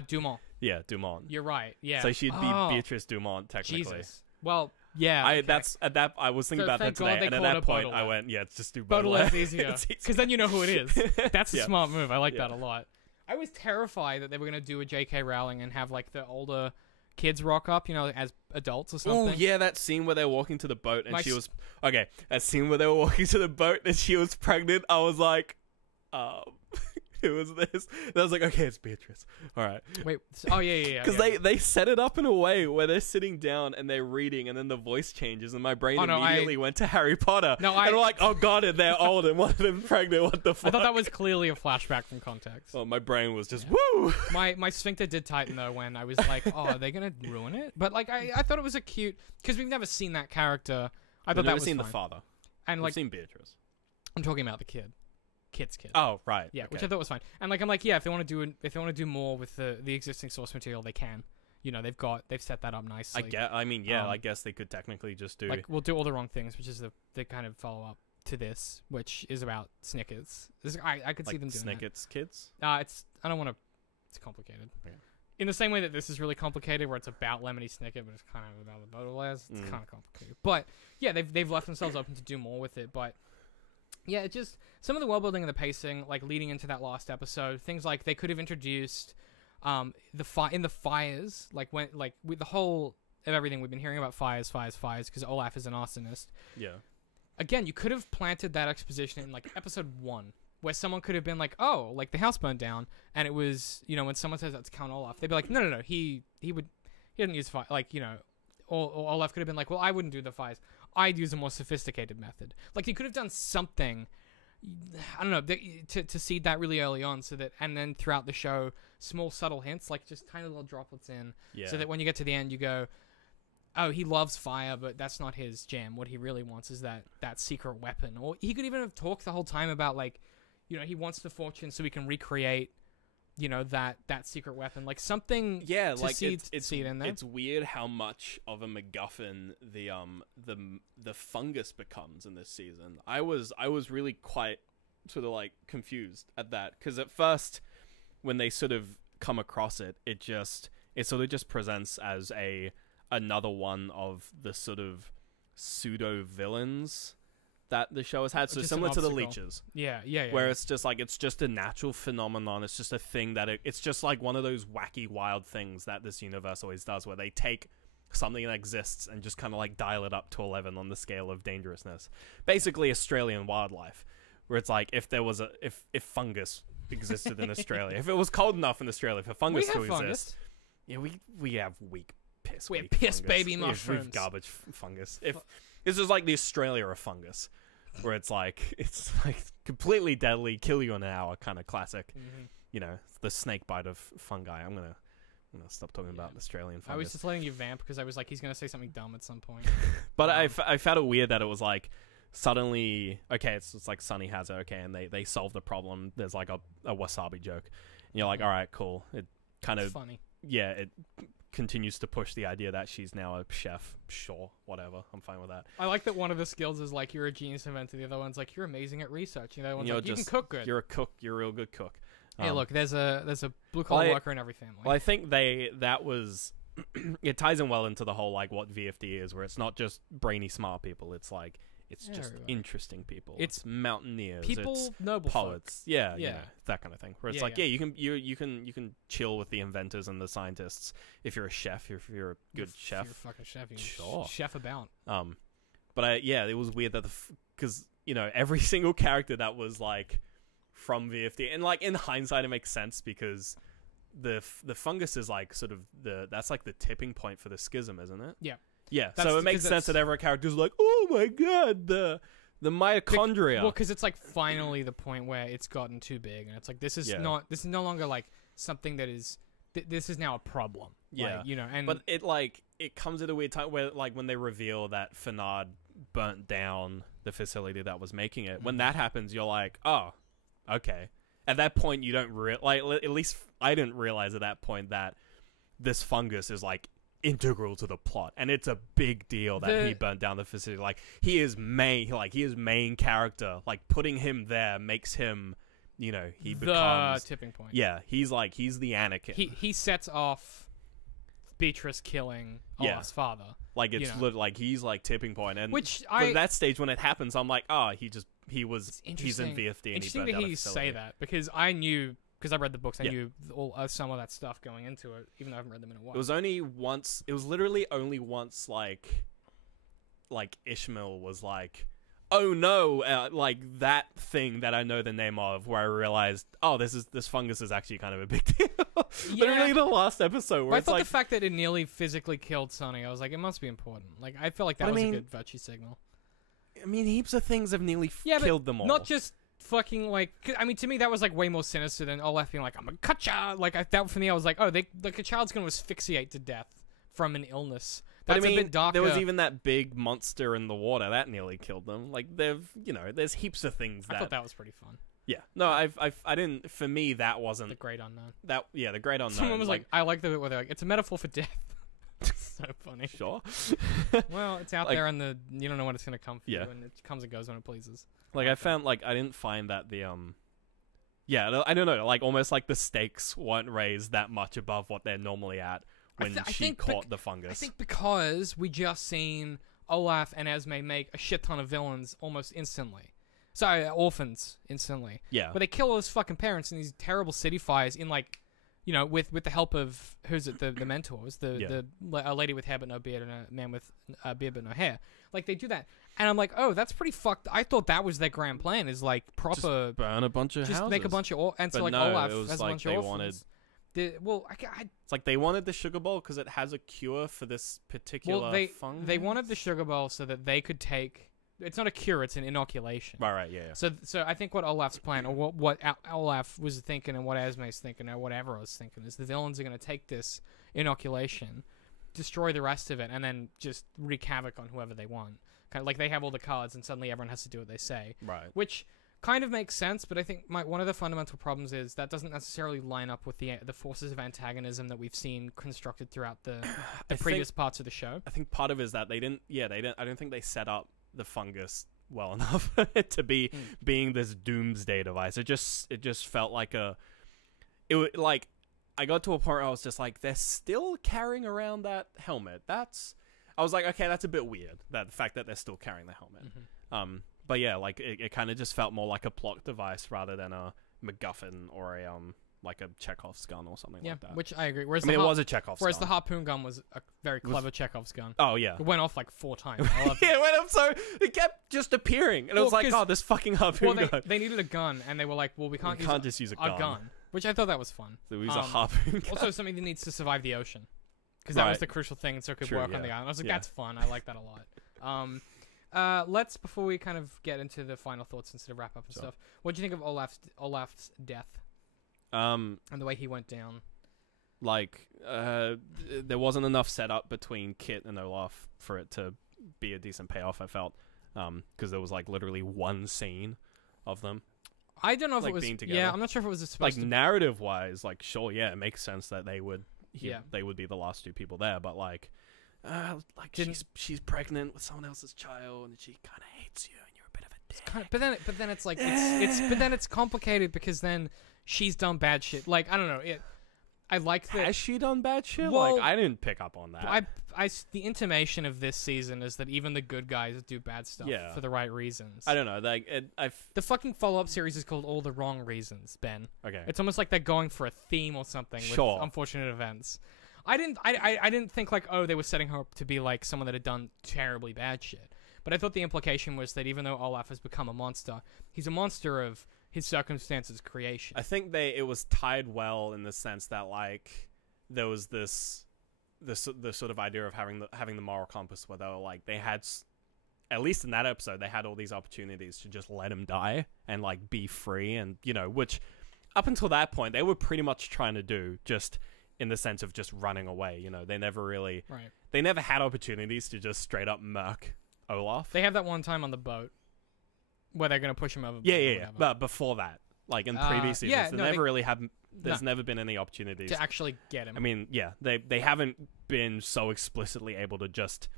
Dumont. Yeah, Dumont. You're right. Yeah. So she'd be Beatrice Dumont technically. Jesus. Well, yeah. I was thinking about that today, and at that point I went, it's just do Baudelaire's easier. Because then you know who it is. That's a smart move. I like that a lot. I was terrified that they were going to do a J.K. Rowling and have like the older kids rock up, you know, as adults or something. Oh, yeah, that scene where they're walking to the boat and she was... Okay, that scene where they were walking to the boat and she was pregnant, I was like, who was this? And I was like, okay, it's Beatrice. All right. Wait. Oh, yeah. Because they set it up in a way where they're sitting down and they're reading, and then the voice changes, and my brain immediately went to Harry Potter. And I'm like, oh god, and they're old, and one of them pregnant. What the fuck? I thought that was clearly a flashback from context. Oh, my brain was just woo. My sphincter did tighten though when I was like, oh, are they gonna ruin it? But like, I thought it was a cute, because we've never seen that character I thought We've that never was seen fine. the father. And We've like, seen Beatrice. I'm talking about the kid. Kit's kid. Oh, right. Yeah, okay. which I thought was fine. And like, I'm like, yeah, if they want to do more with the existing source material, they can. You know, they've set that up nicely. I guess they could technically just do. Like, we'll do all the wrong things, which is the kind of follow up to this, which is about Snickets. I could see them doing Snicket's kids. it's I don't want to. It's complicated. Yeah. In the same way that this is really complicated, where it's about Lemony Snicket, but it's kind of about the Baudelaires. It's kind of complicated. But yeah, they've left themselves open to do more with it. But yeah, it just some of the world building and the pacing, like leading into that last episode, things like they could have introduced in the fires, like when with the whole of everything we've been hearing about fires, because Olaf is an arsonist. Yeah. Again, you could have planted that exposition in like episode 1, where someone could have been like, oh, like the house burned down, and it was, you know, when someone says that's Count Olaf, they'd be like, no, he didn't use fire, like, you know, or Olaf could have been like, well, I wouldn't do the fires, I'd use a more sophisticated method. Like, you could have done something, I don't know, to seed that really early on, so that, and then throughout the show, small subtle hints, like just tiny little droplets in, so that when you get to the end, you go, oh, he loves fire, but that's not his jam. What he really wants is that secret weapon. Or he could even have talked the whole time about, like, you know, he wants the fortune so he can recreate, you know, that secret weapon. Like, something to like see it's in there. It's weird how much of a MacGuffin the fungus becomes in this season. I was really quite sort of like confused at that, because at first when they sort of come across it, it sort of just presents as another one of the sort of pseudo villains that the show has had. So Just similar an to the obstacle. leeches. Yeah. Where it's just like, it's just a natural phenomenon. It's just a thing that it's just like one of those wacky, wild things that this universe always does, where they take something that exists and just kind of like dial it up to 11 on the scale of dangerousness. Basically Australian wildlife, where it's like, if there was if fungus existed in Australia, if it was cold enough in Australia for fungus to exist. Yeah, we have weak piss. We have piss fungus. baby We have mushrooms. garbage fungus. If this is like the Australia of fungus, where it's like completely deadly, kill you in an hour kind of classic. Mm-hmm. You know, the snake bite of fungi. I'm gonna stop talking about Australian fungus. I was just letting you vamp because I was like, he's gonna say something dumb at some point. But I found it weird that it was like suddenly, okay, it's like Sunny has it, okay, and they solve the problem. There's like a wasabi joke, and you're like, all right, cool. It kind of funny. Yeah, it continues to push the idea that she's now a chef. Sure, whatever, I'm fine with that. I like that one of the skills is like, you're a genius inventor. The other one's like, you're amazing at research. The other one's like, you can cook good. You're a cook. You're a real good cook. Hey, look, there's a blue collar worker in every family. Well, I think that was it ties in well into the whole like what VFD is, where it's not just brainy smart people. It's like it's just interesting people. It's mountaineers. People, it's noble poets. folk. Yeah, you know, that kind of thing. Where it's Yeah. you can chill with the inventors and the scientists if you're a chef. If you're a good chef, you're a fucking chef. You can Sure. chef about. But it was weird that because you know every single character that was like from VFD, and like in hindsight it makes sense because the fungus is like sort of that's like the tipping point for the schism, isn't it? Yeah. Yeah, so it makes sense that every character's like, oh my god, the mitochondria. Well, because it's like finally the point where it's gotten too big, and it's like this is no longer like something that is. This is now a problem. Yeah, like, you know, and but it comes at a weird time where like when they reveal that Fernard burnt down the facility that was making it. When that happens, you're like, oh, okay. At that point, you don't at least I didn't realize at that point that this fungus is like integral to the plot, and it's a big deal that he burnt down the facility. Like he is main character. Like putting him there makes him, you know, he becomes the tipping point. Yeah, he's the Anakin. He sets off Beatrice killing Olaf's father. Like it's like he's like tipping point, and which at that stage when it happens, I'm like, he's in VFD. And interesting to hear you say that, because I knew. Because I read the books, I knew some of that stuff going into it, even though I haven't read them in a while. It was literally only once, like Ishmael was like, oh no, like that thing that I know the name of, where I realized, oh, this fungus is actually kind of a big deal. Literally the last episode, where I thought the fact that it nearly physically killed Sonny, I was like, it must be important. Like, I felt like that was a good virtue signal. I mean, heaps of things have nearly killed them all. Not just fucking like, I mean, to me that was like way more sinister than Olaf being like, I'm a kutcha. Like that for me, I was like, oh, like a child's going to asphyxiate to death from an illness But That's I mean, a bit darker. there was even that big monster in the water that nearly killed them. Like, there's heaps of things that... I thought that was pretty fun. Yeah. No, I didn't... For me, that wasn't... The Great Unknown. The Great Unknown. Someone was like, I like the bit where they're like, it's a metaphor for death. So funny. Sure. Well, it's out there, and you don't know when it's gonna come for you, and it comes and goes when it pleases. Like, I found, like, I didn't find that the, Yeah, I don't know, like, almost like the stakes weren't raised that much above what they're normally at when she caught the fungus. I think because we just seen Olaf and Esme make a shit ton of villains almost instantly. Sorry, orphans instantly. Yeah. But they kill all his fucking parents in these terrible city fires in, like, you know, with the help of, who's it, the mentors, a lady with hair but no beard and a man with beard but no hair. Like, they do that. And I'm like, oh, that's pretty fucked. I thought that was their grand plan, is, like, proper... Just burn a bunch of houses. Just make a bunch of... And so, but like, no, Olaf it was has like a bunch they of orphans. It's like they wanted the sugar bowl because it has a cure for this particular fungus. They wanted the sugar bowl so that they could take... It's not a cure, it's an inoculation. Right, yeah. So I think what Olaf's plan, or what Olaf was thinking and what Esme's thinking, or whatever I was thinking, is the villains are going to take this inoculation, destroy the rest of it, and then just wreak havoc on whoever they want. Kind of like they have all the cards and suddenly everyone has to do what they say. Right. Which kind of makes sense, but I think one of the fundamental problems is that doesn't necessarily line up with the forces of antagonism that we've seen constructed throughout the previous parts of the show. I think part of it is that they didn't. I don't think they set up the fungus well enough to be being this doomsday device. It just felt like like I got to a point where I was just like, they're still carrying around that helmet. I was like, okay, that's a bit weird. The fact that they're still carrying the helmet. But yeah, like it kind of just felt more like a plot device rather than a MacGuffin or a like a Chekhov's gun or something like that. Which I agree. Whereas it was a Chekhov's gun. Whereas the harpoon gun was a very clever Chekhov's gun. Oh, yeah. It went off like 4 times. Yeah, it went off so... It kept just appearing. And it was like, oh, this fucking harpoon gun. They needed a gun, and they were like, well, we can't just use a gun. Which I thought that was fun. So we use a harpoon gun. Also, something that needs to survive the ocean. Because that was the crucial thing, and so it could work on the island. I was like, that's fun. I like that a lot. Let's, before we kind of get into the final thoughts instead of wrap up and stuff, what do you think of Olaf's death? And the way he went down. Like, there wasn't enough setup between Kit and Olaf for it to be a decent payoff, I felt. Because there was, like, literally one scene of them. I don't know if like, it was... being together. Yeah, I'm not sure if it was supposed like, to... narrative-wise, like, sure, yeah, it makes sense that they would... they would be the last 2 people there, but, like she's pregnant with someone else's child, and she kind of hates you, and you're a bit of a dick. But then it's like... but then it's complicated, because then... She's done bad shit. Like, I don't know. I like that. Has she done bad shit? Well, like, I didn't pick up on that. The intimation of this season is that even the good guys do bad stuff for the right reasons. I don't know. Like, the fucking follow-up series is called All the Wrong Reasons, Ben. Okay. It's almost like they're going for a theme or something with unfortunate events. I didn't think, like, oh, they were setting her up to be, like, someone that had done terribly bad shit. But I thought the implication was that even though Olaf has become a monster, he's a monster of... his circumstances creation. I think it was tied well in the sense that, like, there was this sort of idea of having the moral compass where they were like, they had, at least in that episode, they had all these opportunities to just let him die and, like, be free, and, you know, which up until that point they were pretty much trying to do, just in the sense of just running away. You know, they never really they never had opportunities to just straight up murk Olaf. They have that one time on the boat where they're going to push him over. Yeah. But before that, like in previous seasons, there's never been any opportunities to actually get him. I mean, yeah, they haven't been so explicitly able to just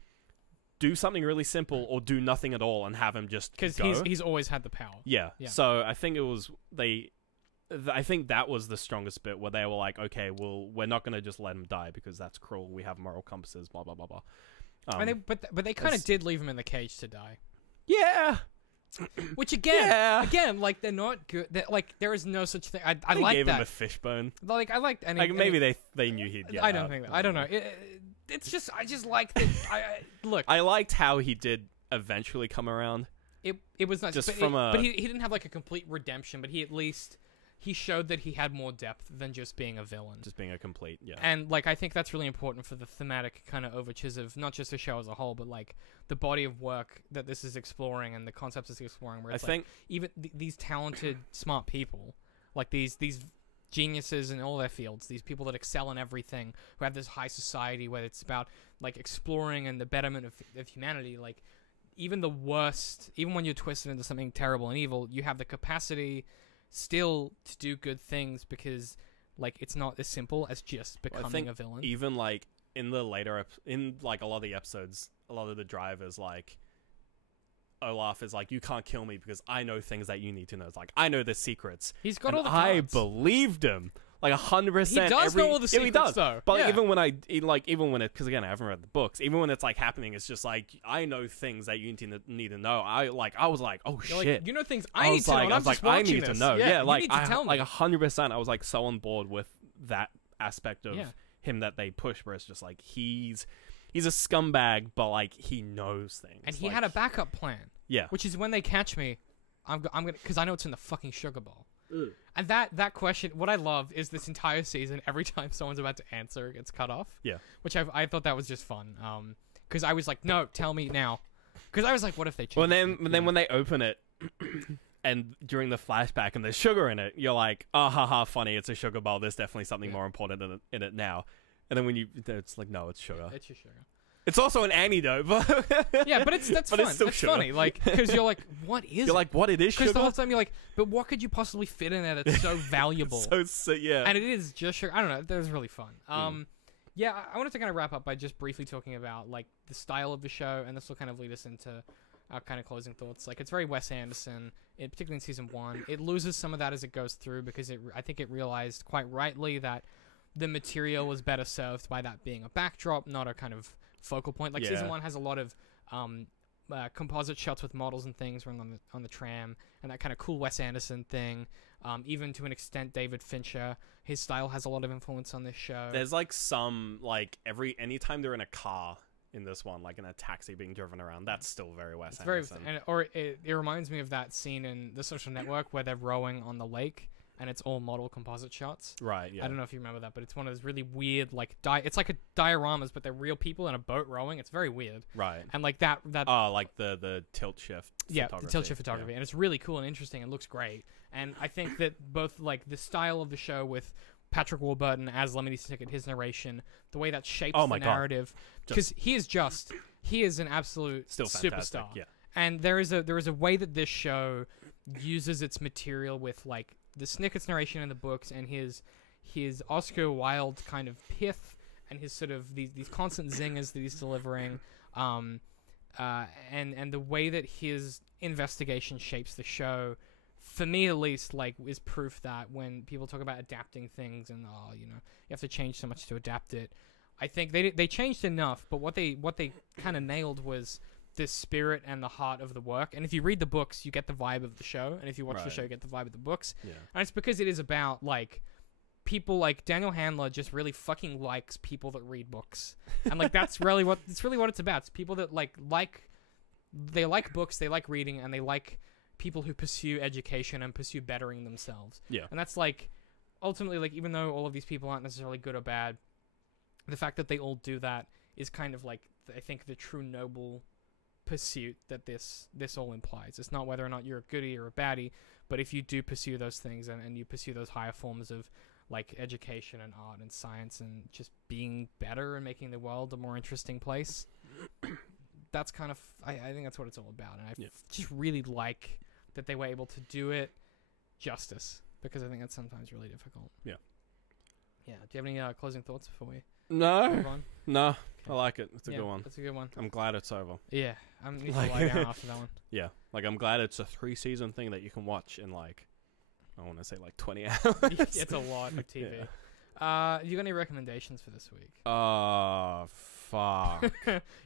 do something really simple or do nothing at all and have him just go. Because he's always had the power. Yeah. So I think I think that was the strongest bit where they were like, okay, well, we're not going to just let him die because that's cruel. We have moral compasses, blah blah blah blah. But they kind of did leave him in the cage to die. Yeah. Which again, like, they're not good. Like, there is no such thing. I like gave that. him a fishbone. Like, I liked any. Like, maybe they knew he'd get I don't think that. I don't know. It's just, I just like that. Look. I liked how he did eventually come around. It was not just but he didn't have like a complete redemption. But he at least showed that he had more depth than just being a villain. Just being a complete, And, like, I think that's really important for the thematic kind of overtures of not just the show as a whole, but, like, the body of work that this is exploring and the concepts it's exploring, where it's even these talented, smart people, like these geniuses in all their fields, these people that excel in everything, who have this high society where it's about like exploring and the betterment of humanity. Like even the worst, even when you're twisted into something terrible and evil, you have the capacity still to do good things because like it's not as simple as just becoming a villain. Even like in the later in like a lot of the episodes, a lot of the drivers like Olaf is like, you can't kill me because I know things that you need to know. It's like, I know the secrets. He's got and all the I cards. believed him. Like 100%. He does know all the secrets, he does. though. But Yeah. even when it, because again, I haven't read the books. Even when it's like happening, it's just like, I know things that you need to know. I was like, oh You're shit. like, you know things I need to know. And I I'm was just like, I watching need to this. know. Yeah, like you need to tell me. like 100%. I was like so on board with that aspect of him that they push, where it's just like he's a scumbag, but like he knows things. And he like, had a backup plan. Yeah. Which is when they catch me, I'm gonna, because I know it's in the fucking sugar bowl. And that question, what I love is this entire season, every time someone's about to answer, it gets cut off. Yeah. Which I thought that was just fun. Because I was like, no, tell me now. Because I was like, what if they change? Well, then when they open it, and during the flashback, and there's sugar in it, you're like, ah, haha, funny. It's a sugar bowl. There's definitely something more important in it now. And then it's like, no, it's sugar. It's just sugar. It's also an antidote, but yeah, but that's fun. It's still that's sugar. funny, like because you're like, what is? You're it? like, what it is sugar? Because the whole time you're like, but what could you possibly fit in there that's so valuable? Yeah. And it is just sugar. I don't know. That was really fun. Yeah, I wanted to kind of wrap up by just briefly talking about like the style of the show, and this will kind of lead us into our kind of closing thoughts. Like it's very Wes Anderson, particularly in season 1. It loses some of that as it goes through because I think it realized quite rightly that the material was better served by that being a backdrop, not a kind of focal point. Like season 1 has a lot of composite shots with models and things running on the tram, and that kind of cool Wes Anderson thing. Even to an extent, David Fincher, his style has a lot of influence on this show. There's like some like anytime they're in a car in this one, like in a taxi being driven around, that's still very Wes Anderson. It reminds me of that scene in The Social Network where they're rowing on the lake. And it's all model composite shots. Right, yeah. I don't know if you remember that, but it's one of those really weird, like, it's like a dioramas, but they're real people in a boat rowing. It's very weird. Right. And, like, that oh, like the tilt shift photography. The tilt shift photography. Yeah. And it's really cool and interesting and looks great. And I think that both, like, the style of the show with Patrick Warburton as Lemoney Snicket, his narration, the way that shapes the narrative. Because he is an absolute superstar. Yeah. And there is a way that this show uses its material with, like, the Snicket's narration in the books and his Oscar Wilde kind of pith and his sort of these constant zingers that he's delivering, and the way that his investigation shapes the show, for me at least, like is proof that when people talk about adapting things and you have to change so much to adapt it, I think they changed enough, but what they kind of nailed was the spirit and the heart of the work. And if you read the books, you get the vibe of the show, and if you watch the show, you get the vibe of the books. Yeah. And it's because it is about like people like Daniel Handler just really fucking likes people that read books, and like that's really what it's about. It's people that like they like books, they like reading, and they like people who pursue education and pursue bettering themselves. Yeah. And that's like ultimately, like, even though all of these people aren't necessarily good or bad, the fact that they all do that is kind of like, I think, the true noble pursuit that this all implies. It's not whether or not you're a goodie or a baddie, but if you do pursue those things and you pursue those higher forms of like education and art and science and just being better and making the world a more interesting place, that's kind of I think that's what it's all about. And I just really like that they were able to do it justice, because I think that's sometimes really difficult. Yeah. Do you have any closing thoughts before we move on? No. Okay. I like it. It's a good one. It's a good one. I'm glad it's over. Yeah, I'm need to lie down after that one. Yeah, like I'm glad it's a 3-season thing that you can watch in like, I want to say like 20 hours. It's a lot of TV. Yeah. You got any recommendations for this week? Fuck.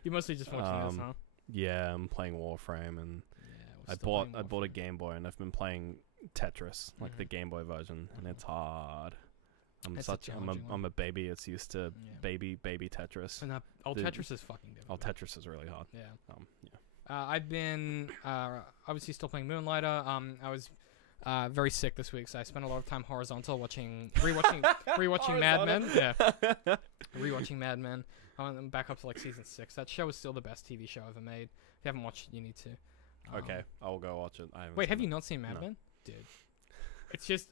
You mostly just watching this, huh? Yeah, I'm playing Warframe, and I bought a Game Boy, and I've been playing Tetris, like the Game Boy version, and it's hard. I'm a baby. It's used to baby Tetris. And Tetris is fucking difficult. Tetris is really hard. Yeah. I've been obviously still playing Moonlighter. I was very sick this week, so I spent a lot of time horizontal rewatching Mad Men. Yeah. Rewatching Mad Men. I'm back up to like season 6. That show is still the best TV show ever made. If you haven't watched it, you need to. Okay, I'll go watch it. Wait, have you not seen Mad Men? Dude. It's just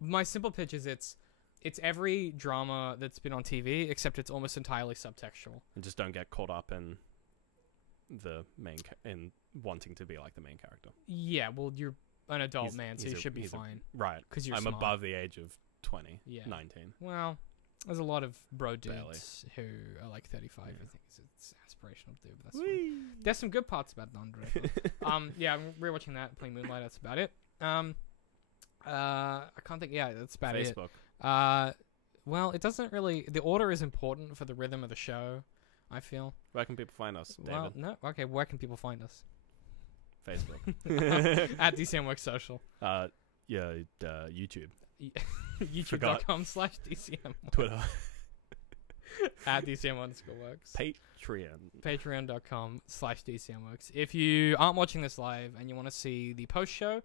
My simple pitch is it's every drama that's been on TV, except it's almost entirely subtextual. And just don't get caught up in the in wanting to be like the main character. Yeah, well, you're an adult man, so you should be fine. Right. Because you're I'm smart. above the age of 20, Yeah. 19. Well, there's a lot of bro dudes Barely. who are like 35. Yeah. I think it's aspirational to do, but that's fine. There's some good parts about Don Draper. Yeah, I'm rewatching that, playing Moonlight. That's about it. I can't think. Yeah, that's about it. Facebook. Well, it doesn't really. The order is important for the rhythm of the show, I feel. Where can people find us, David? Well, no. Okay, where can people find us? Facebook. At DCMworks Social. YouTube. YouTube.com/DCM. Twitter. At DCM_works. Patreon. Patreon.com/DCMworks. If you aren't watching this live and you want to see the post show,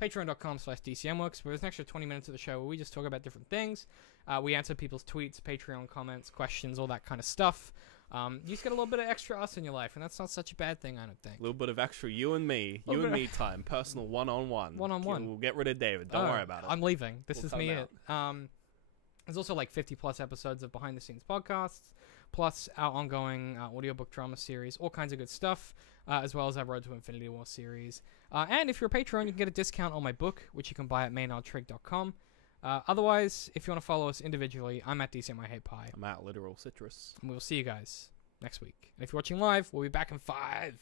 Patreon.com/DCMworks, where there's an extra 20 minutes of the show where we just talk about different things. We answer people's tweets, Patreon comments, questions, all that kind of stuff. You just get a little bit of extra us in your life, and that's not such a bad thing, I don't think. A little bit of extra you and me time, personal one-on-one. One-on-one. We'll get rid of David. Don't worry about it. I'm leaving. This We'll is cut me. him There's also like 50 plus episodes of behind the scenes podcasts, plus our ongoing audiobook drama series, all kinds of good stuff, as well as our Road to Infinity War series. And if you're a Patreon, you can get a discount on my book, which you can buy at maynardtrig.com. Otherwise, if you want to follow us individually, I'm at DCM I Hate Pie. I'm at Literal Citrus. And we'll see you guys next week. And if you're watching live, we'll be back in 5.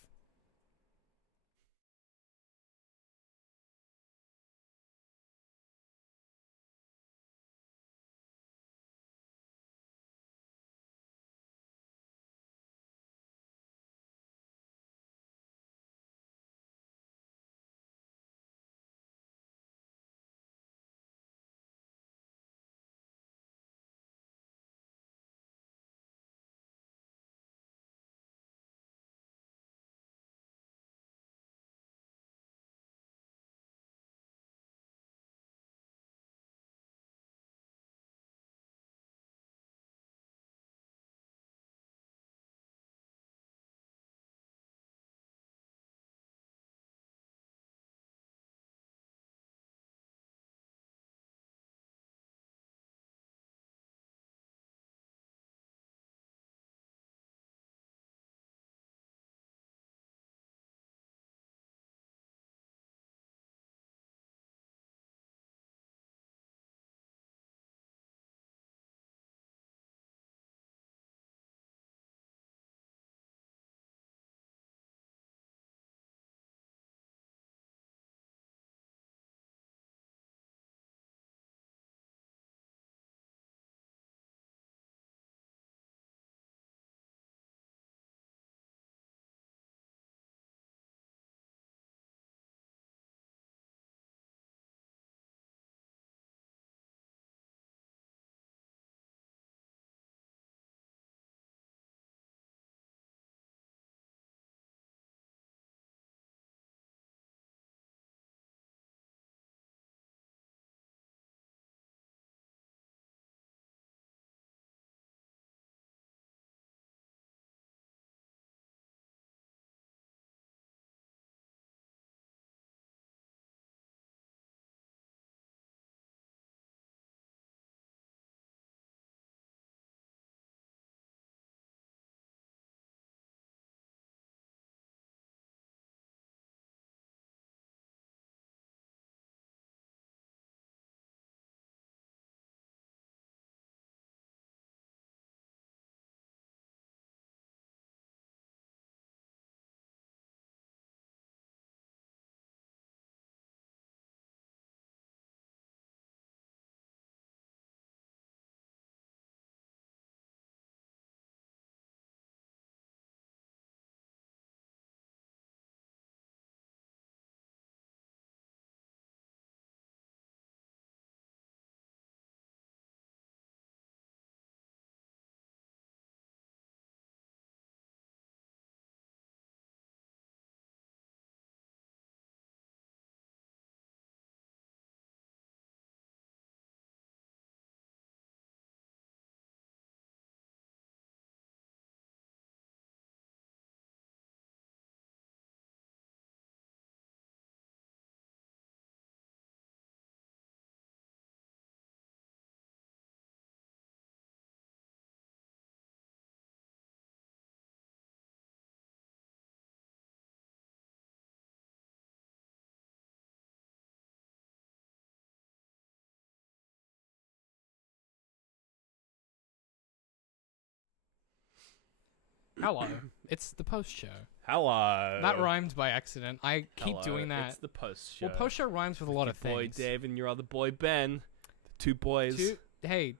Hello. It's the post show. Hello. That rhymed by accident. I keep doing that. It's the post show. Well, post show rhymes with a lot of things. Boy Dave and your other boy Ben, the two boys.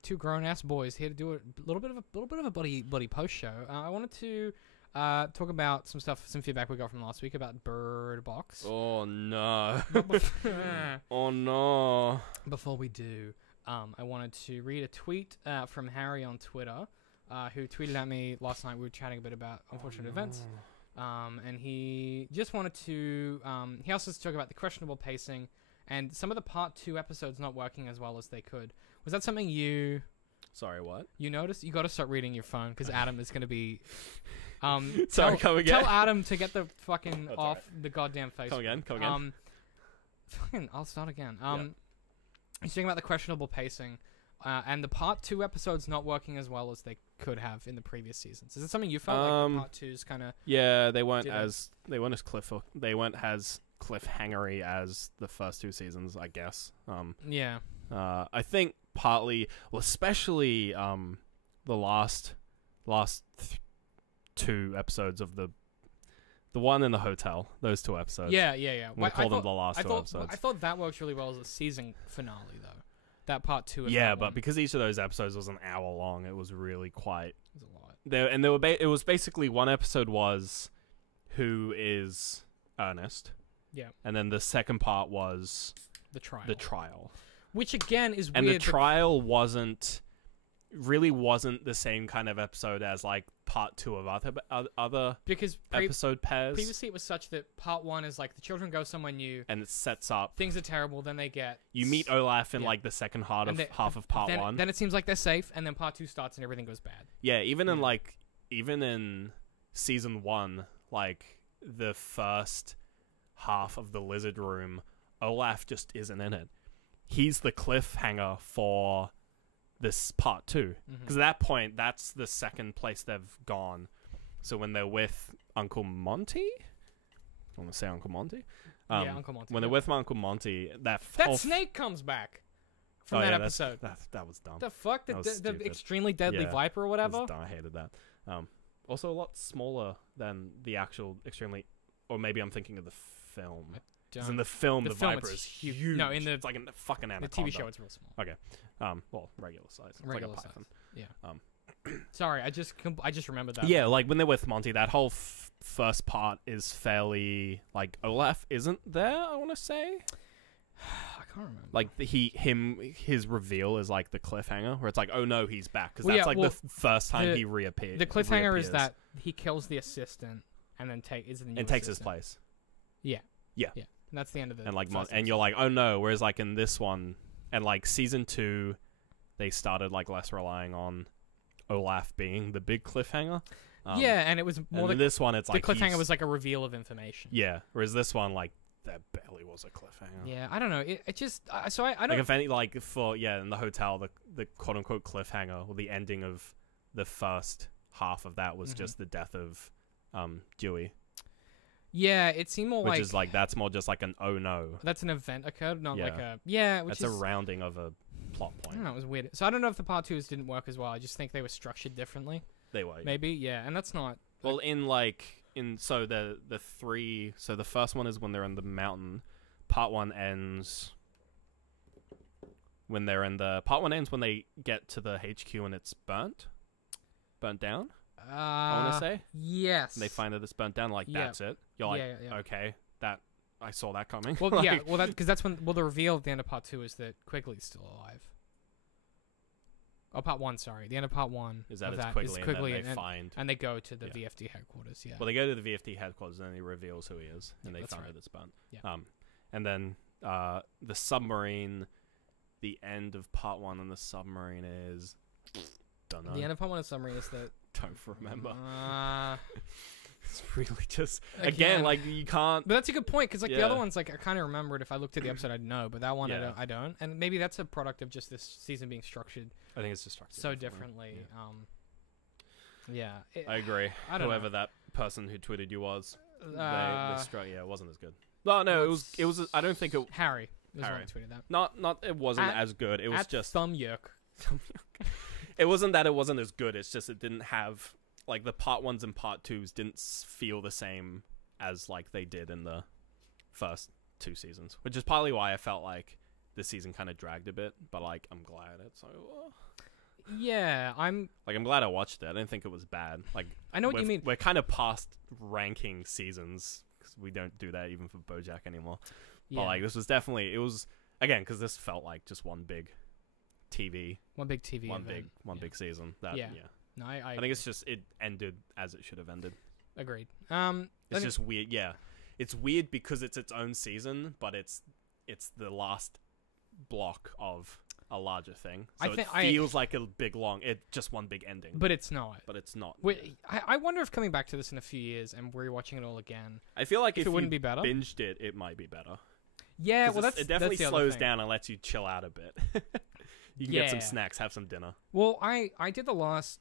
Two grown ass boys here to do a little bit of a buddy post show. I wanted to talk about some feedback we got from last week about Bird Box. Oh no. Oh no. Before we do, I wanted to read a tweet from Harry on Twitter, who tweeted at me last night. We were chatting a bit about unfortunate events. And he just wanted to... he also talked about the questionable pacing and some of the part 2 episodes not working as well as they could. Was that something you... Sorry, what? You noticed? You got to start reading your phone because Adam is going to be... Sorry, come again? Tell Adam to get the fucking off the goddamn face. Come again. I'll start again. He's talking about the questionable pacing and the part 2 episodes not working as well as they could have in the previous seasons. Is it something you felt like the part 2's kind of... Yeah, they weren't as cliffhangery as the first 2 seasons, I guess. Yeah. I think partly, well, especially the last 2 episodes of the one in the hotel, those 2 episodes. Yeah. We call them the last 2 episodes. I thought that works really well as a season finale, though. That part 2 of yeah, that but one. because each of those episodes was an hour long, it was really quite... It was a lot. It was basically one episode was who is Ernest. Yeah. And then the second part was the trial. Which again is and weird. And the trial wasn't the same kind of episode as like part 2 of other because episode pairs. Previously it was such that part 1 is like the children go somewhere new and it sets up things are terrible, then they get you meet Olaf in like the second half of part 1. Then it seems like they're safe, and then part 2 starts and everything goes bad. Yeah, even in season 1, like the first half of the lizard room, Olaf just isn't in it. He's the cliffhanger for this part 2, because at that point that's the second place they've gone. So when they're with Uncle Monty, I want to say Uncle Monty. Yeah, Uncle Monty. When they're with Uncle Monty, that snake comes back from that episode. That was dumb. The fuck, the extremely deadly viper or whatever. I hated that. Also a lot smaller than the actual extremely, or maybe I'm thinking of the film. Because in the film, the viper is huge. No, it's like a fucking anaconda. The TV show, it's real small. Okay. Well, regular size. It's like a python. Size. Yeah. Sorry, I just remembered that. Yeah, like when they're with Monty, that whole first part is fairly like Olaf isn't there. I want to say. I can't remember. Like his reveal is like the cliffhanger, where it's like, oh no, he's back, because that's the first time he reappears. The cliffhanger is that he kills the assistant and then takes his place. Yeah. And that's the end of the. And like, and you're like, oh no. Whereas like in this one, and like season 2, they started like less relying on Olaf being the big cliffhanger. And it was more. And this one, it's like the cliffhanger was like a reveal of information. Yeah. Whereas this one, like, there barely was a cliffhanger. Yeah, I don't know. It just I don't. Like if any like in the hotel, the quote unquote cliffhanger or the ending of the first half of that was just the death of Dewey. Yeah, it seemed more which is like that's more just like an oh no. That's an event occurred, not like a That's a rounding of a plot point. I don't know, it was weird. So I don't know if the part 2s didn't work as well. I just think they were structured differently. They were maybe, and that's not. Well, so the 3. So the first one is when they're in the mountain. Part 1 ends when when they get to the HQ and it's burnt down. I want to say yes. And they find that it's burnt down. Like that's it. You're like, okay, that I saw that coming. Well, because that's when. Well, the reveal at the end of part 2 is that Quigley's still alive. Oh, part 1. Sorry, the end of part 1 is that it's Quigley, and they find and they go to the VFD headquarters. Yeah. Well, they go to the VFD headquarters and he reveals who he is, and they find that it's burnt. Yeah. And then the submarine. The end of part 1 on the submarine is. Don't know. The end of part 1 of the submarine is that. Don't remember. It's really just again like you can't. But that's a good point because like the other ones, like I kind of remembered. If I looked at the episode, I'd know. But that one, I don't. And maybe that's a product of just this season being structured. I think it's just structured so differently. Yeah. I agree. Whoever that person who tweeted you was, it wasn't as good. No, it was. I don't think it. Harry was the one who tweeted that. Not. It wasn't as good. It was just thumb yuck. It wasn't that it wasn't as good. It's just it didn't have like the part 1s and part 2s didn't feel the same as like they did in the first 2 seasons, which is partly why I felt like this season kind of dragged a bit. But like, I'm glad it's so. Yeah, I'm glad I watched it. I didn't think it was bad. Like, I know what you mean. We're kind of past ranking seasons because we don't do that even for BoJack anymore. Yeah. But like, this was definitely again because this felt like just one big TV, one big season. No, I think it's just it ended as it should have ended. Agreed. It's just weird. Yeah, it's weird because it's its own season, but it's the last block of a larger thing. So it feels like a big long. It's just one big ending. But it's not. I wonder if coming back to this in a few years and we're watching it all again. I feel like if it wouldn't be better. Binged it, it might be better. Yeah, well, it definitely slows down and lets you chill out a bit. You can get some snacks, have some dinner. Well, I did the last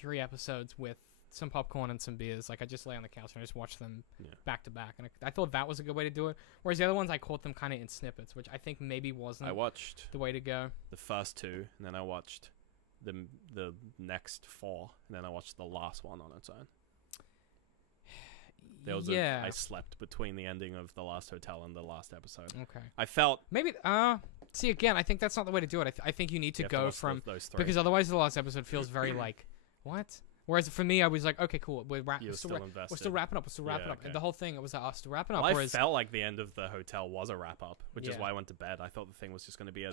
3 episodes with some popcorn and some beers. Like, I just lay on the couch and I just watched them back to back. And I thought that was a good way to do it. Whereas the other ones, I caught them kind of in snippets, which I think maybe wasn't I watched the way to go. The first 2, and then I watched the next 4, and then I watched the last one on its own. There was I slept between the ending of The Last Hotel and the last episode. Okay. I felt... Maybe... see, again, I think that's not the way to do it. I think you need to go from... those 3. Because otherwise the last episode feels very like... What? Whereas for me, I was like, okay, cool. We're still wrapping up. We're still wrapping up. Okay. And the whole thing, it was still wrapping up. Well, I felt like the end of the hotel was a wrap-up, which is why I went to bed. I thought the thing was just going to be a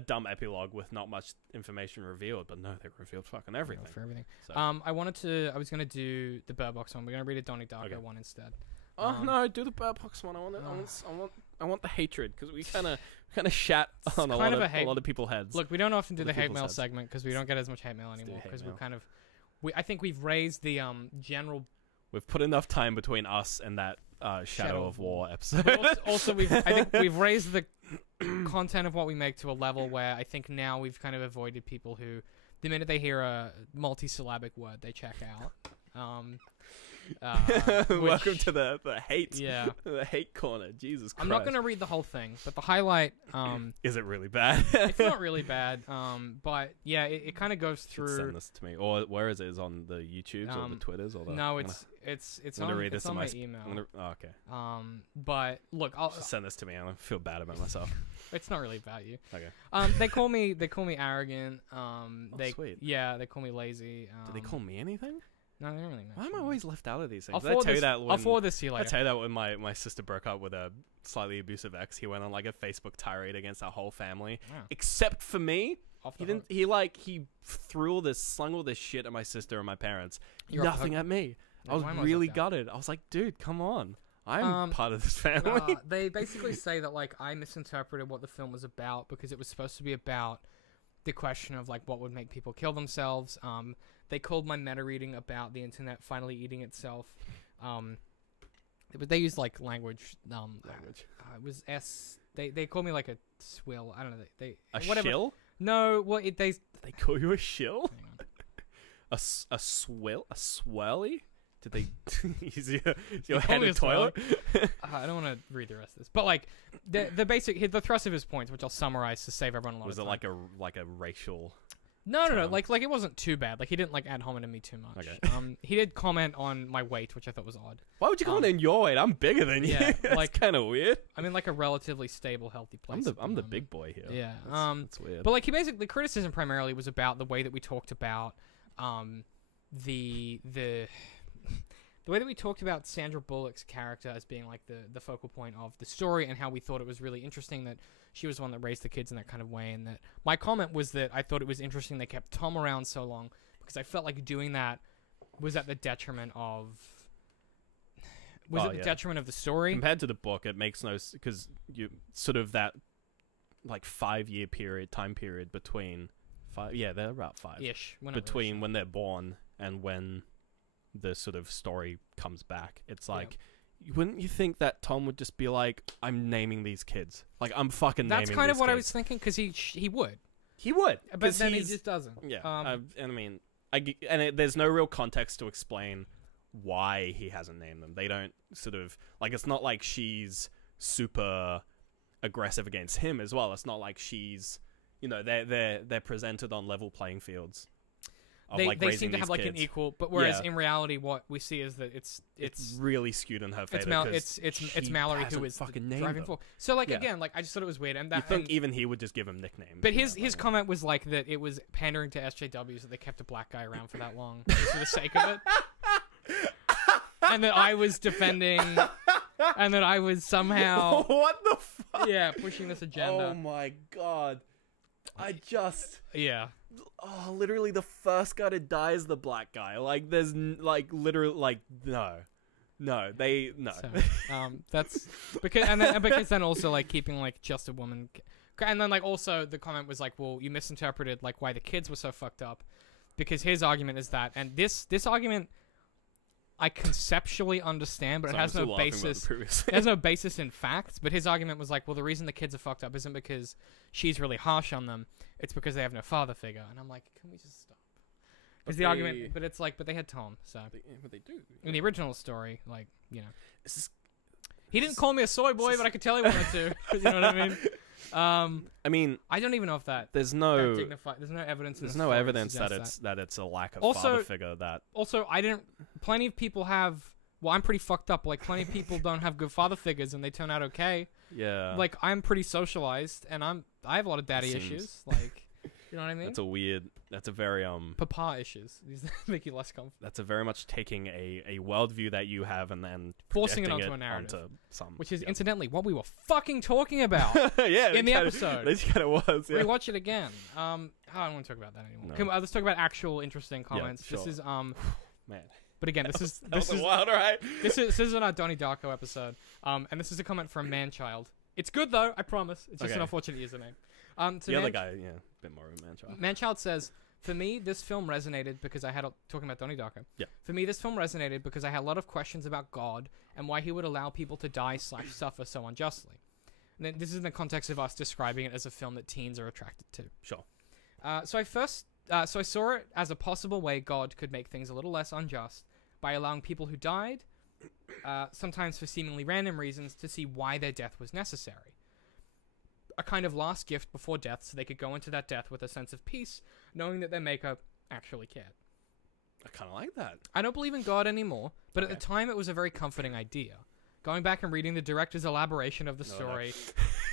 dumb epilogue with not much information revealed, but no, they revealed fucking everything. For everything. So. I was going to do the Bird Box one. We're going to read a Donnie Darko one instead. Oh no! Do the Bird Box one. I want the hatred because we kind of shat on a lot of people's heads. Look, we don't often do the hate mail segment because we don't get as much hate mail anymore because I think we've raised the general. We've put enough time between us and that Shadow of War episode. also, I think we've raised the content of what we make to a level where I think now we've kind of avoided people who, the minute they hear a multi-syllabic word, they check out. Welcome to the hate. The hate corner. Jesus Christ. I'm not going to read the whole thing, but the highlight. Is it really bad? It's not really bad. But yeah, it kind of goes through. Send this to me, or where is it? Is on the YouTubes or the Twitters or the? No, it's on my email. Okay. But look, I'll send this to me. I feel bad about myself. It's not really about you. Okay. They call me arrogant. Sweet. Yeah, they call me lazy. Do they call me anything? No, they don't really mention. Why am I always left out of these things? I'll forward this to you later. I tell you that when my sister broke up with a slightly abusive ex, he went on like a Facebook tirade against our whole family, except for me. He didn't. He slung all this shit at my sister and my parents. Nothing at me. I was really gutted. I was like, dude, come on. I'm part of this family. They basically say that like I misinterpreted what the film was about because it was supposed to be about the question of like what would make people kill themselves. They called my meta reading about the internet finally eating itself. But they used like language. It was S. They called me like a swill. I don't know. They whatever. Shill? No. Well, they call you a shill? a swill? A swirly? Did they use your head in a toilet? I don't want to read the rest of this, but like the basic the thrust of his points, which I'll summarize to save everyone a lot of time. Was it like a racial? No. Like it wasn't too bad. Like he didn't like ad hominem me too much. Okay. He did comment on my weight, which I thought was odd. Why would you comment on your weight? I'm bigger than you. Yeah, like kind of weird. I'm in like a relatively stable, healthy place. I'm the big boy here. Yeah. That's weird. But like the criticism primarily was about the way that we talked about the way that we talked about Sandra Bullock's character as being like the focal point of the story, and how we thought it was really interesting that she was the one that raised the kids in that kind of way. And that my comment was that I thought it was interesting they kept Tom around so long because I felt like doing that was at the detriment of the detriment of the story compared to the book. It makes no because you sort of that like 5-year time period between they're about 5-ish between when they're born and when the sort of story comes back. It's like, wouldn't you think that Tom would just be like, I'm naming these kids. Like, I'm fucking naming these kids. That's kind of what I was thinking, because he would. He would. But then he just doesn't. Yeah. And I mean, there's no real context to explain why he hasn't named them. They don't sort of, like, it's not like she's super aggressive against him as well. It's not like she's, they're presented on level playing fields. of they like they raising seem to these have like an kids. equal, but whereas Yeah. in reality, what we see is that it's really skewed in her favor. it's Mallory who is fucking the named driving them. force. So like Yeah. again, like I just thought it was weird, and You that. think and- even he would just give him nicknames? But you his know, his like- comment was like that it was pandering to SJWs that they kept a black guy around for that long just for the sake of it, and that I was defending, and that I was somehow what the fuck? pushing this agenda. Oh my god! I just Yeah. literally the first guy to die is the black guy. Like there's like literally like no. So, that's because because then also like keeping like just a woman, and then like also the comment was like, well, you misinterpreted like why the kids were so fucked up, because his argument is that, and this argument I conceptually understand, but Sorry, it has I'm no still laughing about the basis. previous- It has no basis in fact. But his argument was like, well, the reason the kids are fucked up isn't because she's really harsh on them; it's because they have no father figure. And I'm like, can we just stop? Because the argument, but it's like, but they had Tom, so But they do. in the original story, like This is- he didn't call me a soy boy, but I could tell he wanted to. You know what I mean? I mean, I don't even know if that there's that no dignified. There's no evidence. In there's the no story evidence that suggests it's a lack of Also- father figure that Also, I didn't. Plenty of people have. Well, I'm pretty fucked up. Like, plenty of people don't have good father figures, and they turn out okay. yeah. Like, I'm pretty socialized, and I have a lot of daddy Seems- issues. Like, you know what I mean? That's a very Papa issues. These make you less comfortable. that's a very much taking a worldview that you have and then Forcing it projecting onto a narrative. onto some, Which is yeah. incidentally what we were fucking talking about yeah, in the kinda, episode. It kind of was. Yeah. Rewatch it again. I don't want to talk about that anymore. No. Can we, let's talk about actual interesting comments. sure. This is Man, But again, this is that was a wild ride. this is on our Donnie Darko episode. And this is a comment from Manchild. It's good though, I promise. It's just Okay. an unfortunate username. So The other guy, yeah, a bit more of a man child. Manchild says, "For me, this film resonated because I had talking about Donnie Darko. Yeah. For me, this film resonated because I had a lot of questions about God and why He would allow people to die / suffer so unjustly. And then this is in the context of us describing it as a film that teens are attracted to. Sure. So I saw it as a possible way God could make things a little less unjust by allowing people who died, sometimes for seemingly random reasons, to see why their death was necessary. A kind of last gift before death, so they could go into that death with a sense of peace, knowing that their maker actually cared. I kind of like that. I don't believe in God anymore, but Okay. at the time it was a very comforting idea. Going back and reading the director's elaboration of the No, story,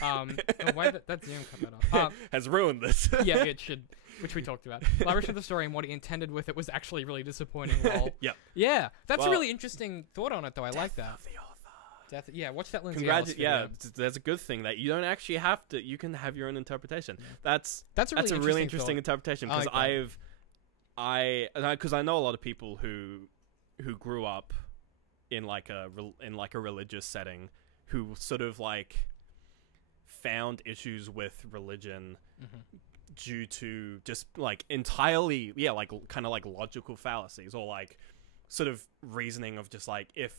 and why that's Zoom cut that off. Has ruined this. Yeah, it should, which we talked about. Elaboration of the story and what he intended with it was actually really disappointing. Lol. Yep. Yeah, that's a Well, really interesting thought on it, though. I like that. Of the author. Yeah, watch that Lindsay Ellis video. Yeah, that's a good thing that you don't actually have to. You can have your own interpretation. Yeah. That's a a really interesting thought. interpretation I because like because I know a lot of people who grew up in like a religious setting who sort of like found issues with religion due to just like entirely like kind of like logical fallacies or like sort of reasoning of just like if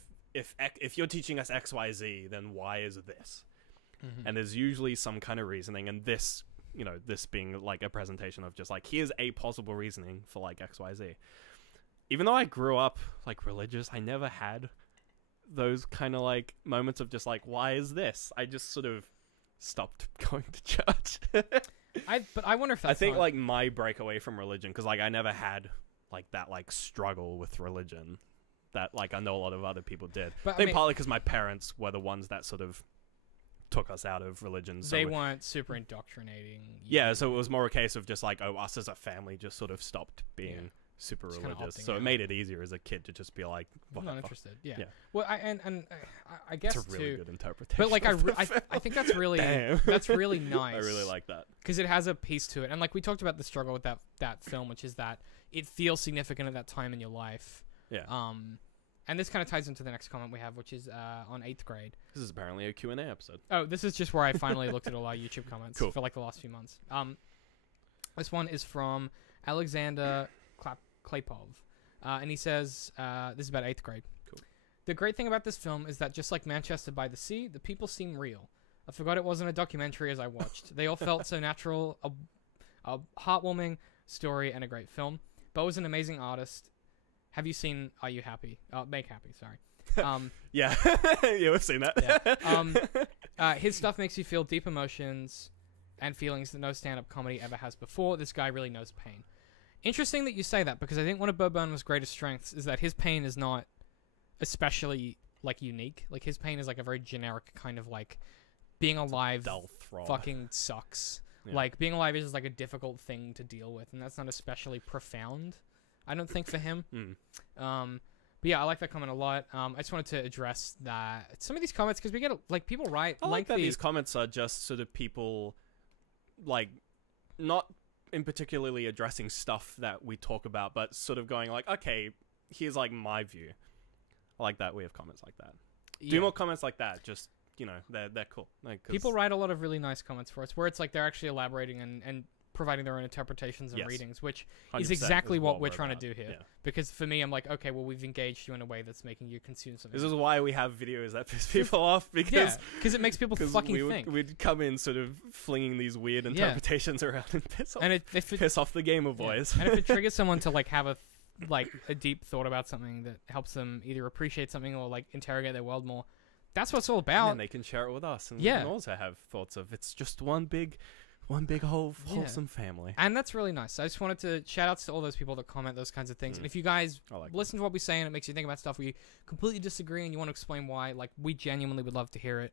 you're teaching us XYZ, then why is this? And there's usually some kind of reasoning, and this being like a presentation of just like here's a possible reasoning for like XYZ. Even though I grew up like religious, I never had those kind of like moments of just like why is this? I just sort of stopped going to church. But I wonder if that's I think not- like my breakaway from religion, because like I never had like that like struggle with religion that like I know a lot of other people did. But, I think partly because my parents were the ones that sort of took us out of religion. So they weren't super indoctrinating. yeah, so it was more a case of just like, oh, us as a family just sort of stopped being super Just kinda religious. opting So it out. made it easier as a kid to just be like, I'm what not the fuck? interested. Yeah. Yeah. Well, I guess It's a really too. good interpretation. But like of the I film. think that's really Damn. that's really nice. I really like that. Because it has a piece to it, and like we talked about the struggle with that film, which is that it feels significant at that time in your life. Yeah. And this kind of ties into the next comment we have, which is on 8th grade. This is apparently a Q&A episode. Oh, this is just where I finally looked at all our YouTube comments Cool. for like the last few months. This one is from Alexander Klepov, and he says this is about 8th grade. Cool. The great thing about this film is that just like Manchester by the Sea, the people seem real. I forgot it wasn't a documentary as I watched. They all felt so natural, a heartwarming story, and a great film. Bo is an amazing artist. Have you seen Are You Happy? Make Happy, sorry. Yeah. Yeah, we've seen that. His stuff makes you feel deep emotions and feelings that no stand-up comedy ever has before. This guy really knows pain. Interesting that you say that, because I think one of Bo Burnham's greatest strengths is that his pain is not especially like unique. Like his pain is like a very generic kind of like being alive Dull throb. fucking sucks. Yeah. Like being alive is just like a difficult thing to deal with, and that's not especially profound, I don't think, for him. But yeah, I like that comment a lot. I just wanted to address that some of these comments, because we get like people write I like that lengthy. these comments are just sort of people like not in particularly addressing stuff that we talk about, but sort of going like, okay, here's like my view. I like that we have comments like that. Do more comments like that. Just, you know, they're cool. Like, people write a lot of really nice comments for us, where it's like they're actually elaborating and providing their own interpretations and readings, which is exactly what we're trying to do here. Yeah. Because for me, I'm like, okay, well, we've engaged you in a way that's making you consume something. This is why we have videos that piss people off, because it makes people fucking think. We'd come in sort of flinging these weird interpretations around and piss off, piss off the gamer boys. And if it triggers someone to like have a deep thought about something that helps them either appreciate something or like interrogate their world more, that's what it's all about. And they can share it with us, and we can also have thoughts of it's just one big wholesome family. And that's really nice. I just wanted to shout outs to all those people that comment those kinds of things. And if you guys listen to what we say and it makes you think about stuff where you completely disagree and you want to explain why, like, we genuinely would love to hear it.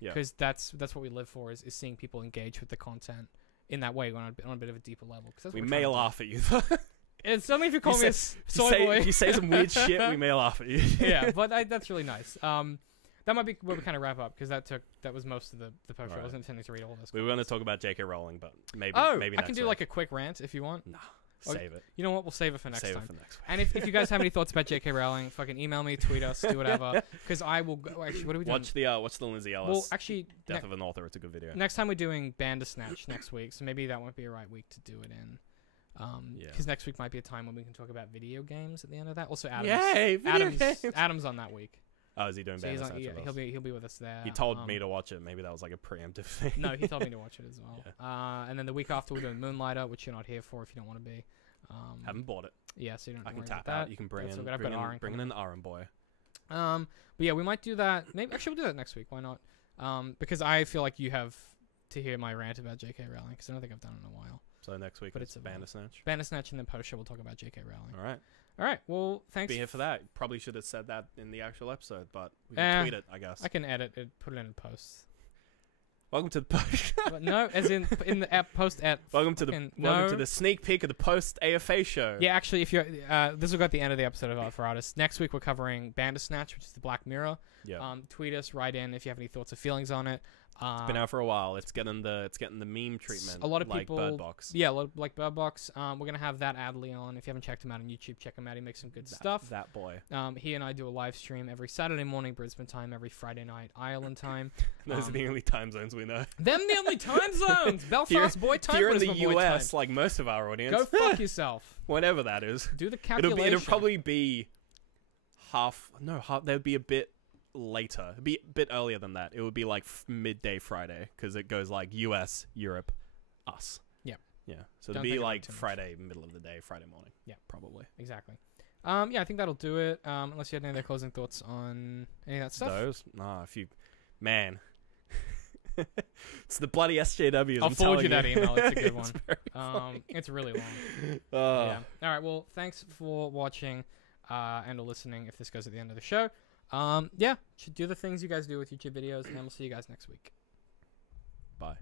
Because that's what we live for, is seeing people engage with the content in that way on a bit of a deeper level. We may laugh at you. It's only if you call me a soy boy. If you say some weird shit, we may laugh at you. Yeah, but that's really nice. That might be where we kind of wrap up, because that was most of the post. Right. I wasn't intending to read all this. We were going to talk about J.K. Rowling, but maybe maybe I can do like a quick rant if you want. Nah, save it. You know what? We'll save it for next time. And if you guys have any thoughts about J.K. Rowling, fucking email me, tweet us, do whatever. Because I will go. Actually, what are we doing? Watch the Lindsay Ellis. Well, actually, Death of an Author. It's a good video. Next time we're doing Bandersnatch next week, so maybe that won't be a right week to do it in. Because next week might be a time when we can talk about video games at the end of that. Also, Adam's on that week. Oh, is he doing Bandersnatch? He'll be with us there. He told me to watch it. Maybe that was like a preemptive thing. No, he told me to watch it as well. Yeah. And then the week after we're doing Moonlighter, which you're not here for if you don't want to be. Haven't bought it. Yeah, so you don't. I can tap out. You can bring in an Aaron boy. But yeah, we might do that. Maybe actually we'll do that next week. Why not? Because I feel like you have to hear my rant about J.K. Rowling, because I don't think I've done it in a while. So next week, it's Bandersnatch. Bandersnatch, and then post show we'll talk about J.K. Rowling. All right. Well, thanks. Be here for that. Probably should have said that in the actual episode, but we can tweet it, I guess. I can edit it, put it in post. Welcome to the post. No, as in the app post at. Welcome to the sneak peek of the post AFA show. Yeah, actually, if you're this will go at the end of the episode of Art for Artists. Next week we're covering Bandersnatch, which is the Black Mirror. Yeah. Tweet us, write in if you have any thoughts or feelings on it. It's been out for a while. It's getting the meme treatment. A lot of like people, Bird Box. Yeah, like Bird Box. We're gonna have that Adley on. If you haven't checked him out on YouTube, check him out. He makes some good stuff. That boy. He and I do a live stream every Saturday morning Brisbane time, every Friday night Ireland time. Those are the only time zones we know. Them the only time zones. Belfast boy time. Here in the US, like most of our audience. Go fuck yourself. Whatever that is. Do the calculation. It'll probably be half. There'd be a bit later. It'd be a bit earlier than that. It would be like midday Friday, because it goes like US, Europe, us. Yeah. So it'd be like Friday, middle of the day, Friday morning. Yeah, probably. Exactly. Yeah, I think that'll do it. Unless you had any other closing thoughts on any of that stuff. Man. It's the bloody SJWs. I'll forward you that email. It's a good one. It's really long. Yeah. All right. Well, thanks for watching and listening. If this goes at the end of the show. Should do the things you guys do with YouTube videos, and we'll see you guys next week. Bye.